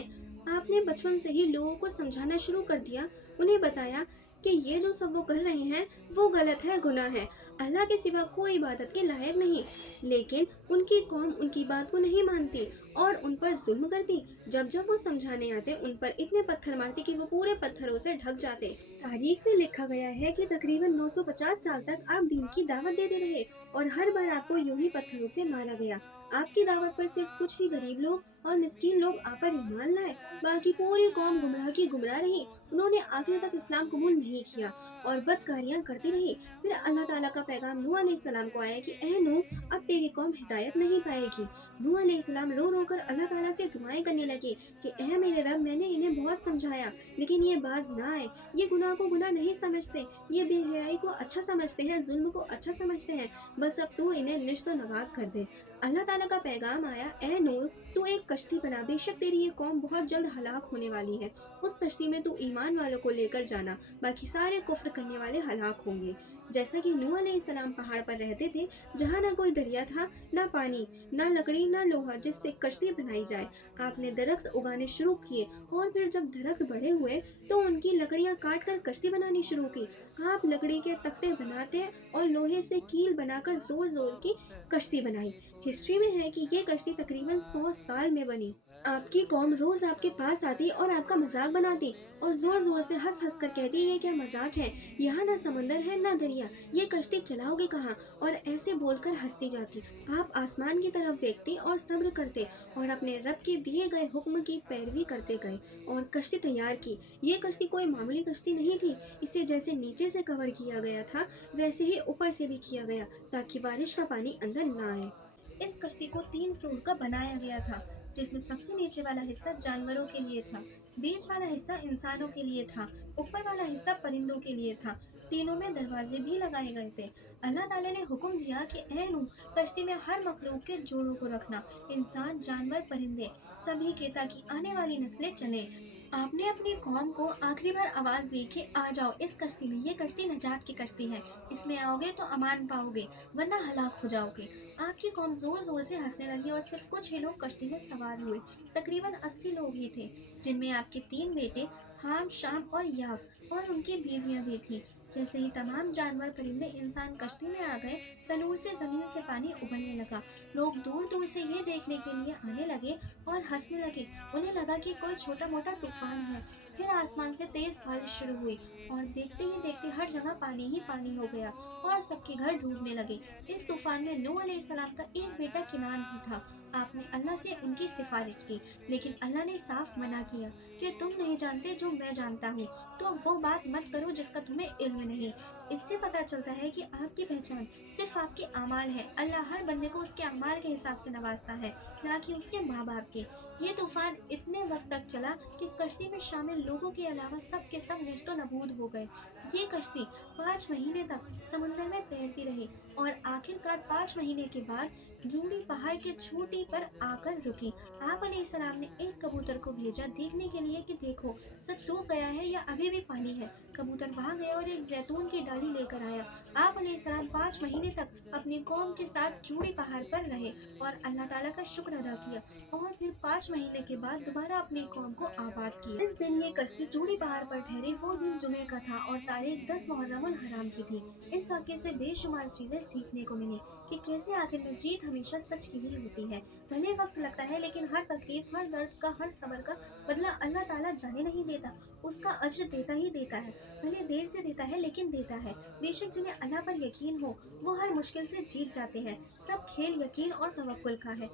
आपने बचपन से ही लोगों को समझाना शुरू कर दिया, उन्हें बताया کہ ये जो सब वो कर रहे हैं वो गलत है, गुनाह है। अल्लाह के सिवा कोई इबादत के लायक नहीं। लेकिन उनकी कौम उनकी बात को नहीं मानती और उन पर जुल्म करती। जब जब वो समझाने आते उन पर इतने पत्थर मारती कि वो पूरे पत्थरों से ढक जाते। तारीख में लिखा गया है कि तकरीबन 950 साल तक आप दीन की दावत देते रहे और हर बार आपको यूं ही पत्थरों से मारा गया। आपकी दावत पर सिर्फ कुछ ही गरीब लोग और मिस्कीन लोग आप पर ईमान लाए, बाकी पूरी कौम गुमराह की गुमराह रही। उन्होंने आखिर तक इस्लाम कबूल नहीं किया और बदकारियां करती रही। फिर अल्लाह ताला का पैगाम नूह अलैहिस्सलाम को आया कि ए नूह, अब तेरी कौम हिदायत नहीं पाएगी। नूह अलैहिस्सलाम रो रो कर अल्लाह ताला से दुआएं करने लगे कि ए मेरे रब, मैंने इन्हें बहुत समझाया लेकिन ये बाज ना आए। ये गुनाह को गुनाह नहीं समझते, ये बेहयाई को अच्छा समझते हैं, जुल्म को अच्छा समझते हैं। बस अब तू इन्हें निश्तो नवाद कर दे। अल्लाह ताला का पैगाम आया, ए नूह, तू एक कश्ती बना, बेशक तेरी ये कौम बहुत जल्द हलाक होने वाली है। उस कश्ती में तू ईमान वालों को लेकर जाना, बाकी सारे कुफ्र करने वाले हलाक होंगे। जैसा कि नूह अलैहिस्सलाम पहाड़ पर रहते थे, जहाँ ना कोई दरिया था, ना पानी, ना लकड़ी, ना लोहा जिससे कश्ती बनाई जाए। आपने दरख्त उगाने शुरू किए और फिर जब दरख्त बड़े हुए तो उनकी लकड़ियाँ काट कर कश्ती बनानी शुरू की। आप लकड़ी के तख्ते बनाते और लोहे से कील बनाकर जोर जोर की कश्ती बनाई। हिस्ट्री में है कि ये कश्ती तकरीबन 100 साल में बनी। आपकी कौम रोज आपके पास आती और आपका मजाक बनाती और जोर जोर से हंस हंस कर कहती ये क्या मजाक है, यहाँ ना समंदर है ना दरिया, ये कश्ती चलाओगे कहाँ, और ऐसे बोलकर हंसती जाती। आप आसमान की तरफ देखते और सब्र करते और अपने रब के दिए गए हुक्म की पैरवी करते गए और कश्ती तैयार की। ये कश्ती कोई मामूली कश्ती नहीं थी, इसे जैसे नीचे से कवर किया गया था वैसे ही ऊपर से भी किया गया ताकि बारिश का पानी अंदर ना आए। इस कश्ती को 3 फ्लोर का बनाया गया था, जिसमें सबसे नीचे वाला हिस्सा जानवरों के लिए था, बीच वाला हिस्सा इंसानों के लिए था, ऊपर वाला हिस्सा परिंदों के लिए था। तीनों में दरवाजे भी लगाए गए थे। अल्लाह ताला ने हुक्म दिया कि ए नूह, कश्ती में हर मखलूक के जोड़ों को रखना, इंसान, जानवर, परिंदे, सभी के, ताकि आने वाली नस्लें चलें। आपने अपनी कौम को आखिरी बार आवाज दी कि आ जाओ इस कश्ती में, ये कश्ती नजात की कश्ती है, इसमें आओगे तो अमान पाओगे वरना हलाक हो जाओगे। आपकी कौम जोर जोर से हंसने लगी और सिर्फ कुछ ही लोग कश्ती में सवार हुए। तकरीबन 80 लोग ही थे, जिनमें आपके 3 बेटे हाम, शाम और याफ और उनकी बीवियां भी थी। जैसे ही तमाम जानवर, परिंदे, इंसान कश्ती में आ गए, तनूर से जमीन से पानी उबलने लगा। लोग दूर दूर से ये देखने के लिए आने लगे और हंसने लगे। उन्हें लगा कि कोई छोटा मोटा तूफान है। फिर आसमान से तेज बारिश शुरू हुई और देखते ही देखते हर जगह पानी ही पानी हो गया और सबके घर डूबने लगे। इस तूफान में नूह अलैहिस्सलाम का एक बेटा किनान भी था। आपने अल्लाह से उनकी सिफारिश की, लेकिन अल्लाह ने साफ मना किया कि तुम नहीं जानते जो मैं जानता हूँ, तो वो बात मत करो जिसका तुम्हें इल्म नहीं। इससे पता चलता है कि आपकी पहचान सिर्फ आपके अमाल है। अल्लाह हर बंदे को उसके अमाल के हिसाब से नवाजता है, ना कि उसके माँ बाप के। ये तूफान इतने वक्त तक चला कि कश्ती में शामिल लोगों के अलावा सब के सब नेस्तो नबूद हो गए। ये कश्ती 5 महीने तक समुद्र में तैरती रही और आखिरकार 5 महीने के बाद जूड़ी पहाड़ के चोटी पर आकर रुकी। आप अलैहिस्सलाम ने एक कबूतर को भेजा देखने के लिए कि देखो सब सूख गया है या अभी भी पानी है। कबूतर वहाँ गया और एक जैतून की डाली लेकर आया। आप अलैहिस्सलाम 5 महीने तक अपनी कौम के साथ जूड़ी पहाड़ पर रहे और अल्लाह ताला का शुक्र अदा किया और फिर 5 महीने के बाद दोबारा अपनी कौम को आबाद किया। इस दिन ये कश्ती जूड़ी पहाड़ पर ठहरी। वो दिन जुमे का था और तारीख 10 मुहर्रम हराम की थी। इस वाक़ये से बेशुमार चीजें सीखने को मिली कि कैसे आखिर में जीत हमेशा सच की ही होती है। भले वक्त लगता है, लेकिन हर तकलीफ, हर दर्द का, हर सब्र का बदला अल्लाह ताला जाने नहीं देता, उसका अज्र देता ही देता है। भले देर से देता है लेकिन देता है। बेशक जिन्हें अल्लाह पर यकीन हो वो हर मुश्किल से जीत जाते हैं। सब खेल यकीन और तवक्कुल का है।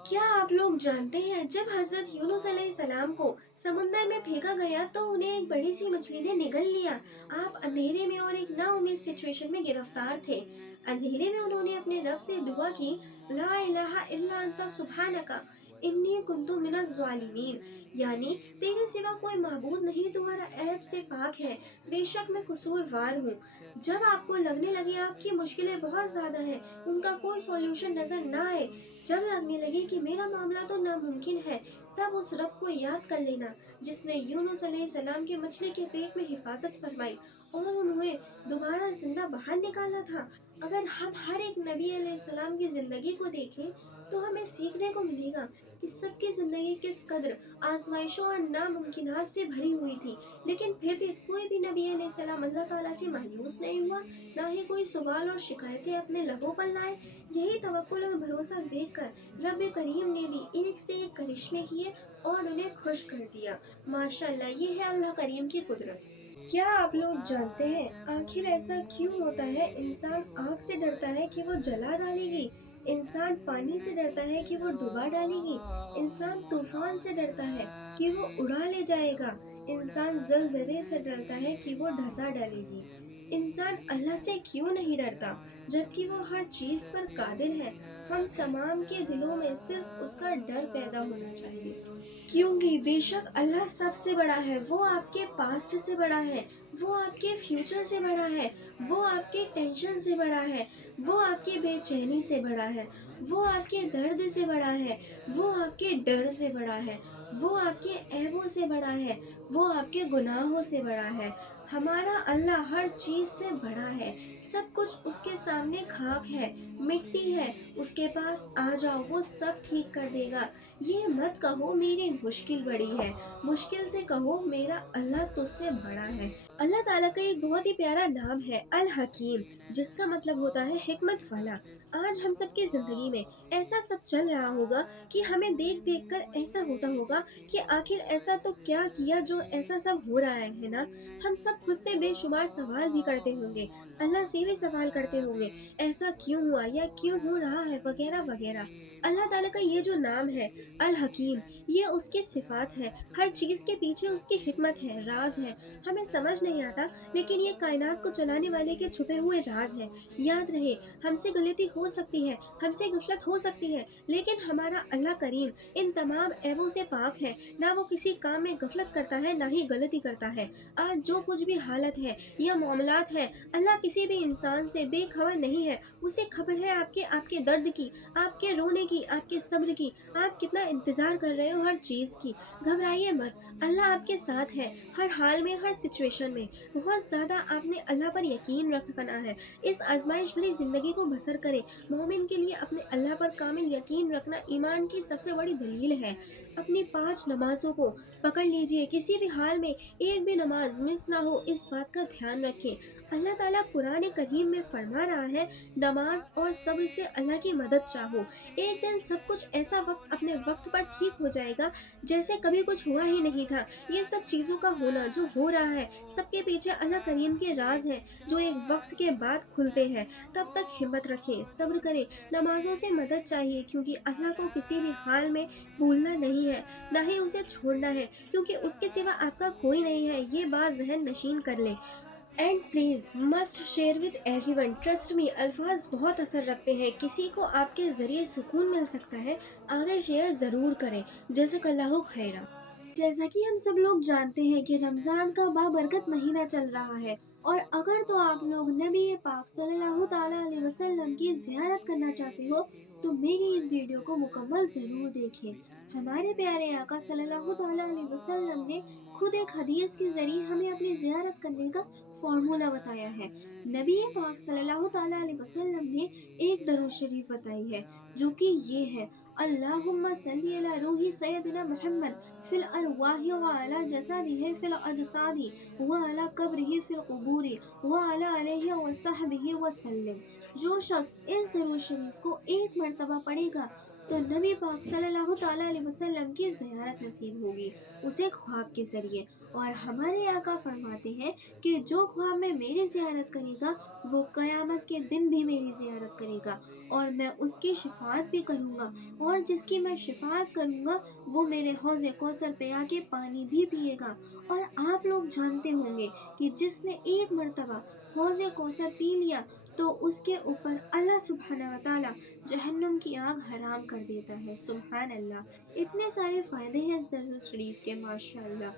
क्या आप लोग जानते हैं, जब हजरत यूनुस अलैहिस्सलाम को समुंदर में फेंका गया तो उन्हें एक बड़ी सी मछली ने निगल लिया। आप अंधेरे में और एक नाउमीद सिचुएशन में गिरफ्तार थे। अंधेरे में उन्होंने अपने रब से दुआ की, ला इलाहा इल्ला अंता सुब्हानका इन्नी कुन्तु मिनज़ ज़ालिमीन, यानी तेरे सिवा कोई माबूद नहीं, तुम्हारा ऐब से पाक है, बेशक मैं कसूरवार हूँ। जब आपको लगने लगे आपकी मुश्किलें बहुत ज्यादा हैं, उनका कोई सॉल्यूशन नजर ना आए, जब लगने लगे कि मेरा मामला तो नामुमकिन है, तब उस रब को याद कर लेना जिसने यूनुस अलैहिस्सलाम के मछली के पेट में हिफाजत फरमाई और उन्हें दोबारा जिंदा बाहर निकाला था। अगर हम हर एक नबी अलैहिस्सलाम की जिंदगी को देखें तो हमें सीखने को मिलेगा कि सबकी जिंदगी किस कदर आजमाइशों और नामुमकिनात से भरी हुई थी, लेकिन फिर भी कोई भी नबी अलैहिस्सलाम अल्लाह ताला से मायूस नहीं हुआ, ना ही कोई सवाल और शिकायतें अपने लबों पर लाए। यही तवक्कुल और भरोसा देखकर रब करीम ने भी एक से एक करिश्मे किए और उन्हें खुश कर दिया। माशाल्लाह, ये है अल्लाह करीम की कुदरत। क्या आप लोग जानते हैं आखिर ऐसा क्यों होता है? इंसान आग से डरता है कि वो जला डालेगी, इंसान पानी से डरता है कि वो डुबा डालेगी, इंसान तूफान से डरता है कि वो उड़ा ले जाएगा, इंसान जलजले से डरता है कि वो धंसा डालेगी। इंसान अल्लाह से क्यों नहीं डरता जबकि वो हर चीज पर कादिर है? हम तमाम के दिलों में सिर्फ उसका डर पैदा होना चाहिए, क्योंकि बेशक अल्लाह सबसे बड़ा है। वो आपके पास्ट से बड़ा है, वो आपके फ्यूचर से बड़ा है, वो आपके टेंशन से बड़ा है, वो आपकी बेचैनी से बड़ा है, वो आपके दर्द से बड़ा है, वो आपके डर से बड़ा है, वो आपके ऐबों से बड़ा है, वो आपके गुनाहों से बड़ा है। हमारा अल्लाह हर चीज से बड़ा है। सब कुछ उसके सामने खाक है, मिट्टी है, उसके पास आ जाओ, वो सब ठीक कर देगा। ये मत कहो मेरी मुश्किल बड़ी है, मुश्किल से कहो मेरा अल्लाह तुझसे बड़ा है। अल्लाह ताला का एक बहुत ही प्यारा नाम है अल हकीम, जिसका मतलब होता है हिकमत वाला। आज हम सबकी जिंदगी में ऐसा सब चल रहा होगा कि हमें देख देख कर ऐसा होता होगा कि आखिर ऐसा तो क्या किया जो ऐसा सब हो रहा है ना। हम सब खुद से बेशुमार सवाल भी करते होंगे, अल्लाह से भी सवाल करते होंगे, ऐसा क्यों हुआ या क्यों हो रहा है वगैरह वगैरह। अल्लाह ताला का ये जो नाम है अल हकीम, ये उसकी सिफात है। हर चीज के पीछे उसकी हिकमत है, राज है। हमें समझ नहीं आता, लेकिन ये कायनात को चलाने वाले के छुपे हुए राज है। याद रहे, हमसे गलती हो सकती है, हमसे गफलत हो सकती है, लेकिन हमारा अल्लाह करीम इन तमाम ऐबों से पाक है। ना वो किसी काम में गफलत करता है, ना ही गलती करता है। आज जो कुछ भी हालत है या मामलात है, अल्लाह किसी भी इंसान से बेखबर नहीं है। उसे खबर है आपके आपके दर्द की, आपके रोने की, आपके सब्र की, आप कितना इंतजार कर रहे हो हर चीज की। घबराइए मत, अल्लाह आपके साथ है हर हाल में, हर सिचुएशन में। बहुत ज्यादा आपने अल्लाह पर यकीन रखना है। इस आजमाइश भरी जिंदगी को बसर करें। मोमिन के लिए अपने अल्लाह पर कामिल यकीन रखना ईमान की सबसे बड़ी दलील है। अपनी 5 नमाजों को पकड़ लीजिए, किसी भी हाल में एक भी नमाज मिस ना हो, इस बात का ध्यान रखें। अल्लाह ताला कुरान करीम में फरमा रहा है, नमाज और सब्र से अल्लाह की मदद चाहो। एक दिन सब कुछ ऐसा वक्त अपने वक्त पर ठीक हो जाएगा जैसे कभी कुछ हुआ ही नहीं था। ये सब चीजों का होना जो हो रहा है, सबके पीछे अल्लाह करीम के राज हैं, जो एक वक्त के बाद खुलते हैं। तब तक हिम्मत रखें, सब्र करें, नमाजों से मदद चाहिए, क्योंकि अल्लाह को किसी भी हाल में भूलना नहीं है, ना ही उसे छोड़ना है, क्योंकि उसके सिवा आपका कोई नहीं है। ये बात जहन नशीन कर ले। And please must share with everyone, trust me, अल्फाज बहुत असर रखते हैं। किसी को आपके जरिए सुकून मिल सकता है, आगे शेयर जरूर करें। जज़ाकल्लाहु खैरा। जैसा कि हम सब लोग जानते हैं कि रमज़ान का बाबरकत महीना चल रहा है, और अगर तो आप लोग नबी पाक सल्लल्लाहु ताला अलैहि वसल्लम की ज़ियारत करना चाहते हो तो मेरी इस वीडियो को मुकम्मल ज़रूर देखें। हमारे प्यारे आका सल्लल्लाहु ताला अलैहि वसल्लम ने खुद एक हदीस के ज़रिए हमें अपनी ज़ियारत करने का फॉर्मूला बताया है। नबी पाक सल्लल्लाहु ताला अलैहि वसल्लम ने एक दरूद शरीफ बताई है, जो कि ये है, अल्लाहुम्मा सल्ली अला रूही सैयदना मुहम्मद फिल अरवाहि व अला जसादिही फिल अजसादी व अला कब्रिही फिल कुबूरी व अला अलैहि व सहबिही वसल्लम। जो शख्स इस दरूद शरीफ को एक मर्तबा पढ़ेगा तो नबी पाक सल्लल्लाहु ताला अलैहि वसल्लम की ज़ियारत नसीब होगी, उसे ख्वाब के जरिए। और हमारे आका फरमाते हैं कि जो ख्वाब में मेरी ज़ियारत करेगा वो क़यामत के दिन भी मेरी ज़ियारत करेगा, और मैं उसकी शिफात भी करूँगा, और जिसकी मैं शिफात करूँगा वो मेरे हौज़े कौसर पे आके पानी भी पिएगा। और आप लोग जानते होंगे कि जिसने एक मर्तबा हौज़े कौसर पी लिया तो उसके ऊपर अल्लाह सुब्हानहू व तआला जहन्नुम की आग हराम कर देता है। सुभान अल्लाह, इतने सारे फ़ायदे हैं इस दरूद शरीफ के, माशाअल्लाह।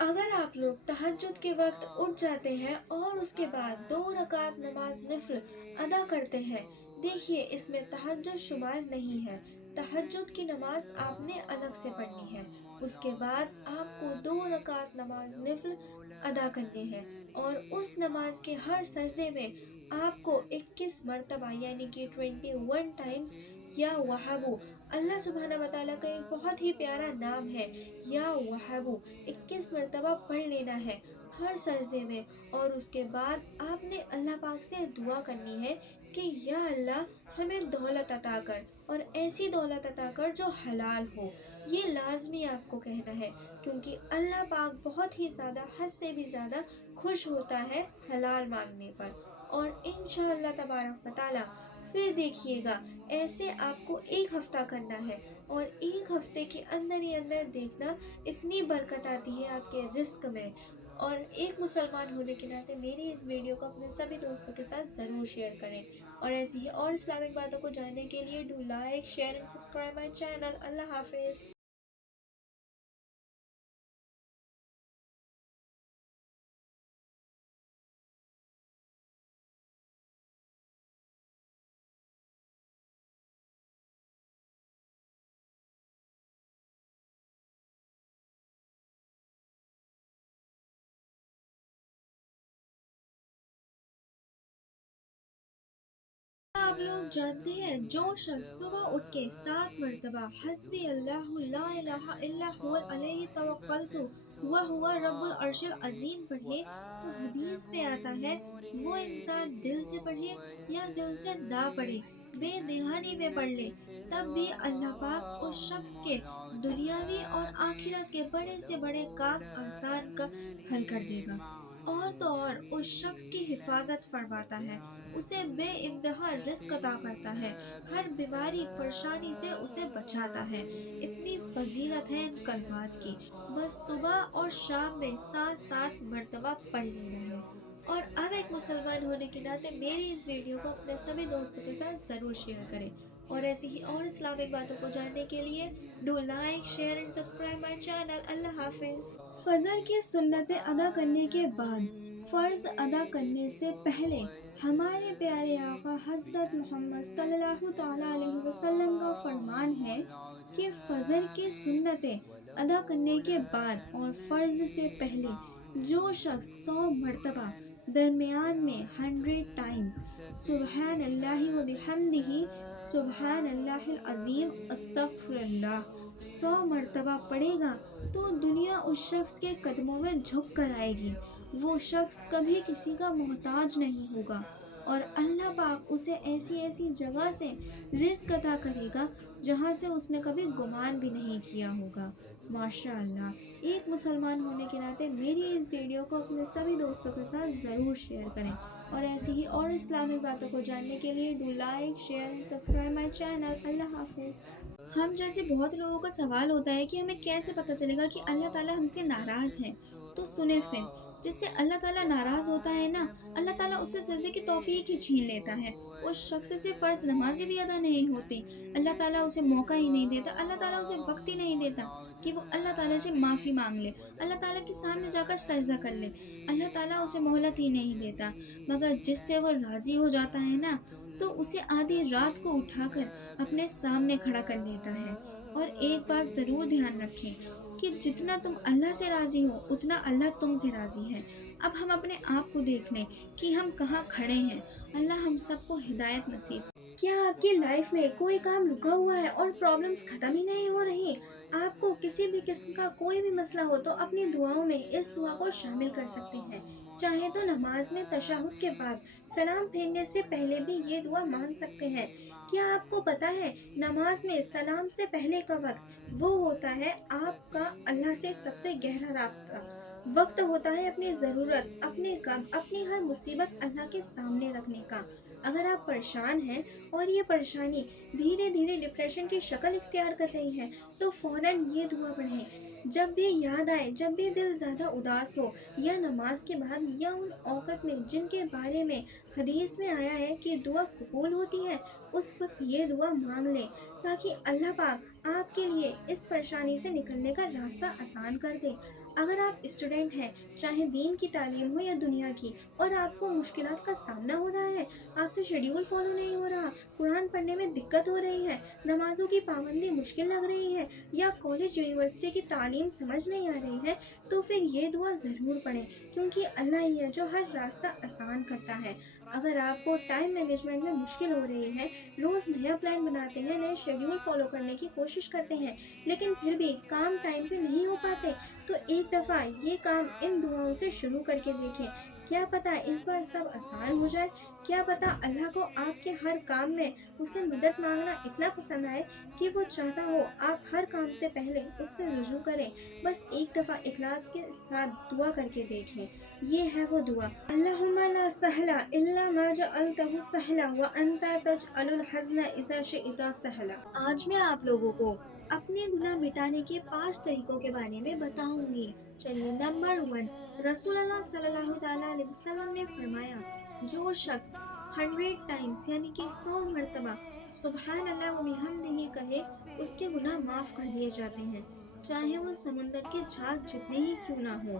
अगर आप लोग तहज्जुद के वक्त उठ जाते हैं और उसके बाद 2 रकात नमाज नफिल अदा करते हैं, देखिए इसमें तहज्जुद शुमार नहीं है। तहज्जुद की नमाज आपने अलग से पढ़नी है। उसके बाद आपको 2 रकात नमाज नफिल अदा करने हैं, اور اس نماز کے ہر سجدے میں آپ کو 21 مرتبہ یعنی کہ 21 ٹائمز یا وہابو، اللہ سبحانہ وتعالیٰ کا ایک بہت ہی پیارا نام ہے یا وہابو، 21 مرتبہ پڑھ لینا ہے ہر سجدے میں۔ اور اس کے بعد آپ نے اللہ پاک سے دعا کرنی ہے کہ یا اللہ ہمیں دولت عطا کر، اور ایسی دولت عطا کر جو حلال ہو۔ یہ لازمی آپ کو کہنا ہے، کیونکہ اللہ پاک بہت ہی زیادہ، حد سے بھی زیادہ خوش ہوتا ہے حلال مانگنے پر۔ اور انشاءاللہ تبارک و تعالی پھر دیکھیے گا، ایسے آپ کو 1 ہفتہ کرنا ہے، اور 1 ہفتے کے اندر ہی اندر دیکھنا اتنی برکت آتی ہے آپ کے رزق میں۔ اور ایک مسلمان ہونے کے ناطے میری اس ویڈیو کو اپنے سبھی دوستوں کے ساتھ ضرور شیئر کریں، اور ایسی ہی اور اسلامک باتوں کو جاننے کے لیے do like share and subscribe my channel. Allah حافظ۔ آپ لوگ جانتے ہیں جو شخص صبح اٹھ کے 7 مرتبہ حسبی اللہ لا الہ الا هو علیہ توکلت وہو رب العرش العظیم پڑھے، تو حدیث میں آتا ہے وہ انسان دل سے پڑھے یا دل سے نہ پڑھے، بے دہانی میں پڑھ لے، تب بھی اللہ پاک اس شخص کے دنیاوی اور آخرت کے بڑے سے بڑے کام آسان کا حل کر دے گا، اور تو اور اس شخص کی حفاظت فرماتا ہے، اسے بے انتہا رزق عطا کرتا ہے، ہر بیماری پریشانی سے اسے بچاتا ہے۔ اتنی فضیلت ہے ان کلمات کی، بس صبح اور شام میں 7 مرتبہ پڑھ لینا ہے۔ اور اب ایک مسلمان ہونے کے ناطے میری اس ویڈیو کو اپنے سبھی دوستوں کے ساتھ ضرور شیئر کریں، اور ایسی ہی اور اسلامک باتوں کو جاننے کے لیے do like share and subscribe my channel. Allah حافظ۔ فجر کی سنتیں ادا کرنے کے بعد فرض ادا کرنے سے پہلے ہمارے پیارے آقا حضرت محمد صلی اللہ تعالیٰ علیہ وسلم کا فرمان ہے کہ فجر کی سنتیں ادا کرنے کے بعد اور فرض سے پہلے جو شخص 100 مرتبہ درمیان میں 100 ٹائمز سبحان اللہ و بحمدہ سبحان اللہ العظیم استغفر اللہ 100 مرتبہ پڑھے گا، تو دنیا اس شخص کے قدموں میں جھک کر آئے گی، وہ شخص کبھی کسی کا محتاج نہیں ہوگا، اور اللہ پاک اسے ایسی ایسی جگہ سے رزق عطا کرے گا جہاں سے اس نے کبھی گمان بھی نہیں کیا ہوگا۔ ماشاءاللہ، ایک مسلمان ہونے کے ناطے میری اس ویڈیو کو اپنے سبھی دوستوں کے ساتھ ضرور شیئر کریں، اور ایسی ہی اور اسلامک باتوں کو جاننے کے لیے do like share and subscribe my channel. Allah حافظ۔ ہم جیسے بہت لوگوں کا سوال ہوتا ہے کہ ہمیں کیسے پتہ چلے گا کہ اللہ تعالیٰ ہم سے ناراض ہے، تو سنیں پھر، جس سے اللہ تعالیٰ ناراض ہوتا ہے نا، اللہ تعالیٰ اس سے سجدے کی توفیق ہی چھین لیتا ہے، اس شخص سے فرض نمازیں بھی ادا نہیں ہوتی، اللہ تعالیٰ اسے موقع ہی نہیں دیتا، اللہ تعالیٰ اسے وقت ہی نہیں دیتا کہ وہ اللہ تعالیٰ سے معافی مانگ لے، اللہ تعالیٰ کے سامنے جا کر سجدہ کر لے، اللہ تعالیٰ اسے مہلت ہی نہیں دیتا، مگر جس سے وہ راضی ہو جاتا ہے نا، تو اسے آدھی رات کو اٹھا کر اپنے سامنے کھڑا کر لیتا ہے۔ اور ایک بات ضرور دھیان رکھیں کہ جتنا تم اللہ سے راضی ہو اتنا اللہ تم سے راضی ہے۔ اب ہم اپنے آپ کو دیکھ لیں کہ ہم کہاں کھڑے ہیں، اللہ ہم سب کو ہدایت نصیب۔ کیا آپ کی لائف میں کوئی کام رکا ہوا ہے اور پرابلمز ختم ہی نہیں ہو رہی؟ آپ کو کسی بھی قسم کا کوئی بھی مسئلہ ہو تو اپنی دعاؤں میں اس دعا کو شامل کر سکتے ہیں، چاہے تو نماز میں تشہد کے بعد سلام پھیرنے سے پہلے بھی یہ دعا مانگ سکتے ہیں۔ کیا آپ کو پتا ہے نماز میں سلام سے پہلے کا وقت وہ ہوتا ہے آپ کا اللہ سے سب سے گہرا رابطہ، وقت ہوتا ہے اپنی ضرورت، اپنے غم، اپنی ہر مصیبت اللہ کے سامنے رکھنے کا۔ اگر آپ پریشان ہیں اور یہ پریشانی دھیرے دھیرے ڈپریشن کی شکل اختیار کر رہی ہے، تو فوراً یہ دعا پڑھیں۔ جب بھی یاد آئے، جب بھی دل زیادہ اداس ہو، یا نماز کے بعد، یا ان اوقات میں جن کے بارے میں حدیث میں آیا ہے کہ دعا قبول ہوتی ہے، اس وقت یہ دعا مانگ لیں، تاکہ اللہ پاک آپ کے لیے اس پریشانی سے نکلنے کا راستہ آسان کر دے۔ اگر آپ اسٹوڈنٹ ہیں، چاہے دین کی تعلیم ہو یا دنیا کی، اور آپ کو مشکلات کا سامنا ہو رہا ہے، آپ سے شیڈیول فالو نہیں ہو رہا، قرآن پڑھنے میں دقت ہو رہی ہے، نمازوں کی پابندی مشکل لگ رہی ہے، یا کالج یونیورسٹی کی تعلیم سمجھ نہیں آ رہی ہے، تو پھر یہ دعا ضرور پڑھیں، کیونکہ اللہ ہی ہے جو ہر راستہ آسان کرتا ہے۔ اگر آپ کو ٹائم مینجمنٹ میں مشکل ہو رہی ہے، روز نیا پلان بناتے ہیں، نئے شیڈیول فالو کرنے کی کوشش کرتے ہیں، لیکن پھر بھی کام ٹائم پہ نہیں ہو پاتے، تو ایک دفعہ یہ کام ان دعاؤں سے شروع کر کے دیکھیں۔ کیا پتہ اس بار سب آسان ہو جائے، کیا پتہ اللہ کو آپ کے ہر کام میں اسے مدد مانگنا اتنا پسند آئے کہ وہ چاہتا ہو آپ ہر کام سے پہلے اس سے رجوع کریں۔ بس ایک دفعہ اخلاص کے ساتھ دعا کر کے دیکھیں۔ یہ ہے وہ دعا: اللہم لا سہلا الا ما جعلتہ سہلا وانت تجعل الحزن اذا شئت سہلا۔ آج میں آپ لوگوں کو اپنے گناہ مٹانے کے 5 طریقوں کے بارے میں بتاؤں گی۔ چلیے، نمبر 1، رسول اللہ صلی اللہ تعالیٰ علیہ وسلم نے فرمایا، جو شخص 100 ٹائمز یعنی کہ 100 مرتبہ سبحان اللہ و بحمدہ کہے، اس کے گناہ معاف کر دیے جاتے ہیں، چاہے وہ سمندر کے جھاگ جتنے ہی کیوں نہ ہو۔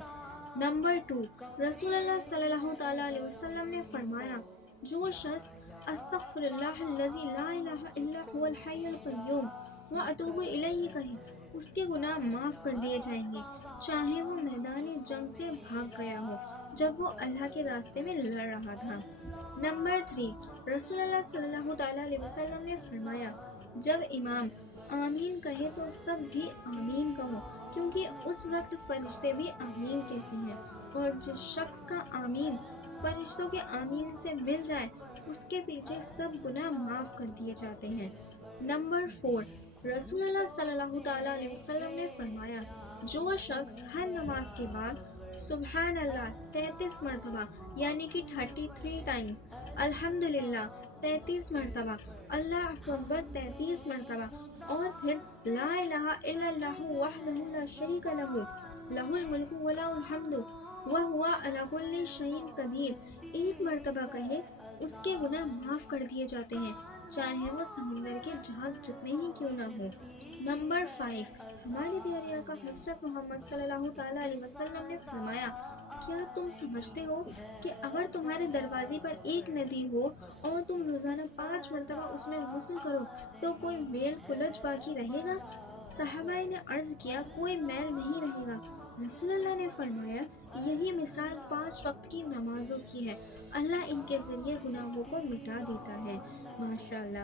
نمبر 2، رسول اللہ صلی اللہ تعالیٰ علیہ وسلم نے فرمایا، جو شخص استغفر اللہ الذی لا الہ الا هو الحی القیوم واتوب الیہ کہے، اس کے گناہ معاف کر دیے جائیں گے، چاہے وہ میدان جنگ سے بھاگ گیا ہو جب وہ اللہ کے راستے میں لڑ رہا تھا۔ نمبر 3، رسول اللہ صلی اللہ تعالیٰ علیہ وسلم نے فرمایا، جب امام آمین کہے تو سب بھی آمین کہو، کیونکہ اس وقت فرشتے بھی آمین کہتے ہیں، اور جس شخص کا آمین فرشتوں کے آمین سے مل جائے، اس کے پیچھے سب گناہ معاف کر دیے جاتے ہیں۔ نمبر 4، رسول اللہ صلی اللہ تعالیٰ علیہ وسلم نے فرمایا، جو شخص ہر نماز کے بعد سبحان اللہ 33 مرتبہ یعنی کہ 33 ٹائمز، الحمدللہ 33 مرتبہ، اللہ اکبر 33 مرتبہ، اور پھر لا الہ الا اللہ وحدہ لا شریک لہ لہ الملک ولہ الحمد وہو علی کل شیء قدیر ایک مرتبہ کہے، اس کے گناہ معاف کر دیے جاتے ہیں، چاہے وہ سمندر کے جھاگ جتنے ہی کیوں نہ ہو۔ نمبر 5، ہمارے پیارے آقا حضرت محمد صلی اللہ تعالیٰ علیہ وسلم نے فرمایا، کیا تم سمجھتے ہو کہ اگر تمہارے دروازے پر ایک ندی ہو اور تم روزانہ 5 مرتبہ اس میں غسل کرو تو کوئی میل کلچ باقی رہے گا؟ صحابہ نے عرض کیا، کوئی میل نہیں رہے گا۔ رسول اللہ نے فرمایا، یہی مثال 5 وقت کی نمازوں کی ہے، اللہ ان کے ذریعے گناہوں کو مٹا دیتا ہے۔ ماشاءاللہ،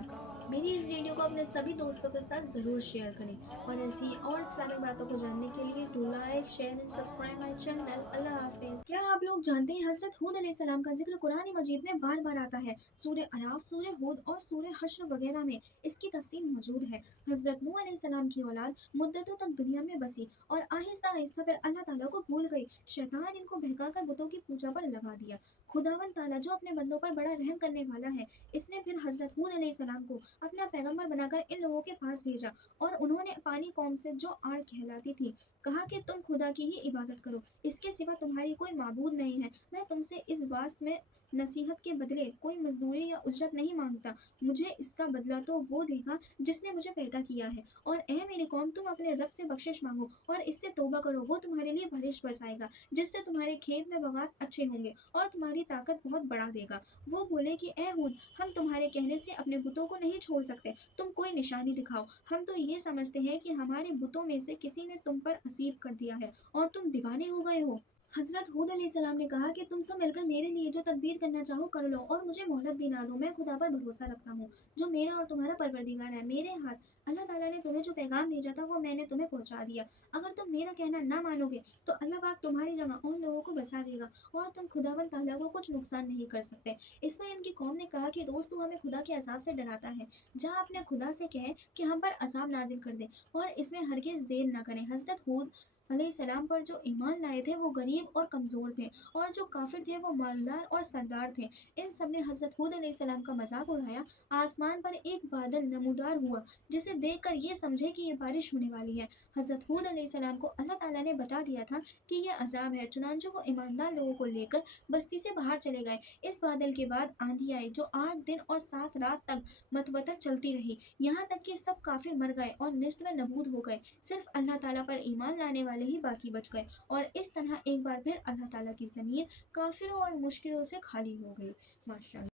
میری اس ویڈیو کو اپنے سبھی دوستوں کے ساتھ ضرور شیئر کریں، اور ایسی اور اسلامی باتوں کو جاننے کے لیے do like, share and subscribe my channel. Allah حافظ۔ کیا آپ لوگ جانتے ہیں حضرت ہود علیہ السلام کا ذکر قرآن مجید میں بار بار آتا ہے؟ سورہ اعراف، سورہ ہود اور سورہ حشر وغیرہ میں اس کی تفصیل موجود ہے۔ حضرت نوح علیہ السلام کی اولاد مدتوں تک دنیا میں بسی اور آہستہ آہستہ پھر اللہ تعالیٰ کو بھول گئی، شیطان ان کو بہکا کر بتوں کی پوجا پر لگا دیا۔ خداوند تعالیٰ جو اپنے بندوں پر بڑا رحم کرنے والا ہے، اس نے پھر حضرت ہود علیہ السلام کو اپنا پیغمبر بنا کر ان لوگوں کے پاس بھیجا، اور انہوں نے پانی قوم سے جو آڑ کہلاتی تھی کہا کہ تم خدا کی ہی عبادت کرو، اس کے سوا تمہاری کوئی معبود نہیں ہے، میں تم سے اس واس میں نصیحت کے بدلے کوئی مزدوری یا اجرت نہیں مانگتا، مجھے اس کا بدلہ تو وہ دے گا جس نے مجھے پیدا کیا ہے، اور اے میری قوم، تم اپنے رب سے بخشش مانگو اور اس سے توبہ کرو، وہ تمہارے لیے بارش برسائے گا جس سے تمہارے کھیت میں باغات اچھے ہوں گے اور تمہاری طاقت بہت بڑھا دے گا۔ وہ بولے کہ اے ہود، ہم تمہارے کہنے سے اپنے بتوں کو نہیں چھوڑ سکتے، تم کوئی نشانی دکھاؤ، ہم تو یہ سمجھتے ہیں کہ ہمارے بتوں میں سے کسی نے تم پر حسیب کر دیا ہے اور تم دیوانے ہو گئے ہو۔ حضرت ہود علیہ السلام نے کہا کہ تم سب مل کر میرے لیے جو تدبیر کرنا چاہو کر لو، اور مجھے مہلت بھی نہ دو، میں خدا پر بھروسہ رکھتا ہوں جو میرا اور تمہارا پروردگار ہے، میرے ہاتھ اللہ تعالیٰ نے تمہیں جو پیغام بھیجا تھا وہ میں نے تمہیں پہنچا دیا، اگر تم میرا کہنا نہ مانو گے تو اللہ پاک تمہاری جگہ اور لوگوں کو بسا دے گا اور تم خداوند تعالیٰ کو کچھ نقصان نہیں کر سکتے۔ اس پر ان کی قوم نے کہا کہ روز تو ہمیں خدا کے عذاب سے ڈراتا ہے، جہاں اپنے خدا سے کہے کہ ہم پر عذاب نازل کر دے اور اس میں ہرگز دیر نہ کریں۔ حضرت ہود علیہ السلام پر جو ایمان لائے تھے وہ غریب اور کمزور تھے، اور جو کافر تھے وہ مالدار اور سردار تھے، ان سب نے حضرت ہود علیہ السلام کا مذاق اڑایا۔ آسمان پر ایک بادل نمودار ہوا جسے دیکھ کر یہ سمجھے کہ یہ بارش ہونے والی ہے۔ حضرت ہود علیہ السلام کو اللہ تعالیٰ نے بتا دیا تھا کہ یہ عذاب ہے، چنانچہ وہ ایماندار لوگوں کو لے کر بستی سے باہر چلے گئے۔ اس بادل کے بعد آندھی آئی جو 8 دن اور 7 رات تک متواتر چلتی رہی، یہاں تک کہ سب کافر مر گئے اور نشت و نبود ہو گئے، صرف اللہ تعالیٰ پر ایمان لانے والے والے ہی باقی بچ گئے، اور اس طرح ایک بار پھر اللہ تعالیٰ کی زمین کافروں اور مشکلوں سے خالی ہو گئی۔ ماشاء اللہ۔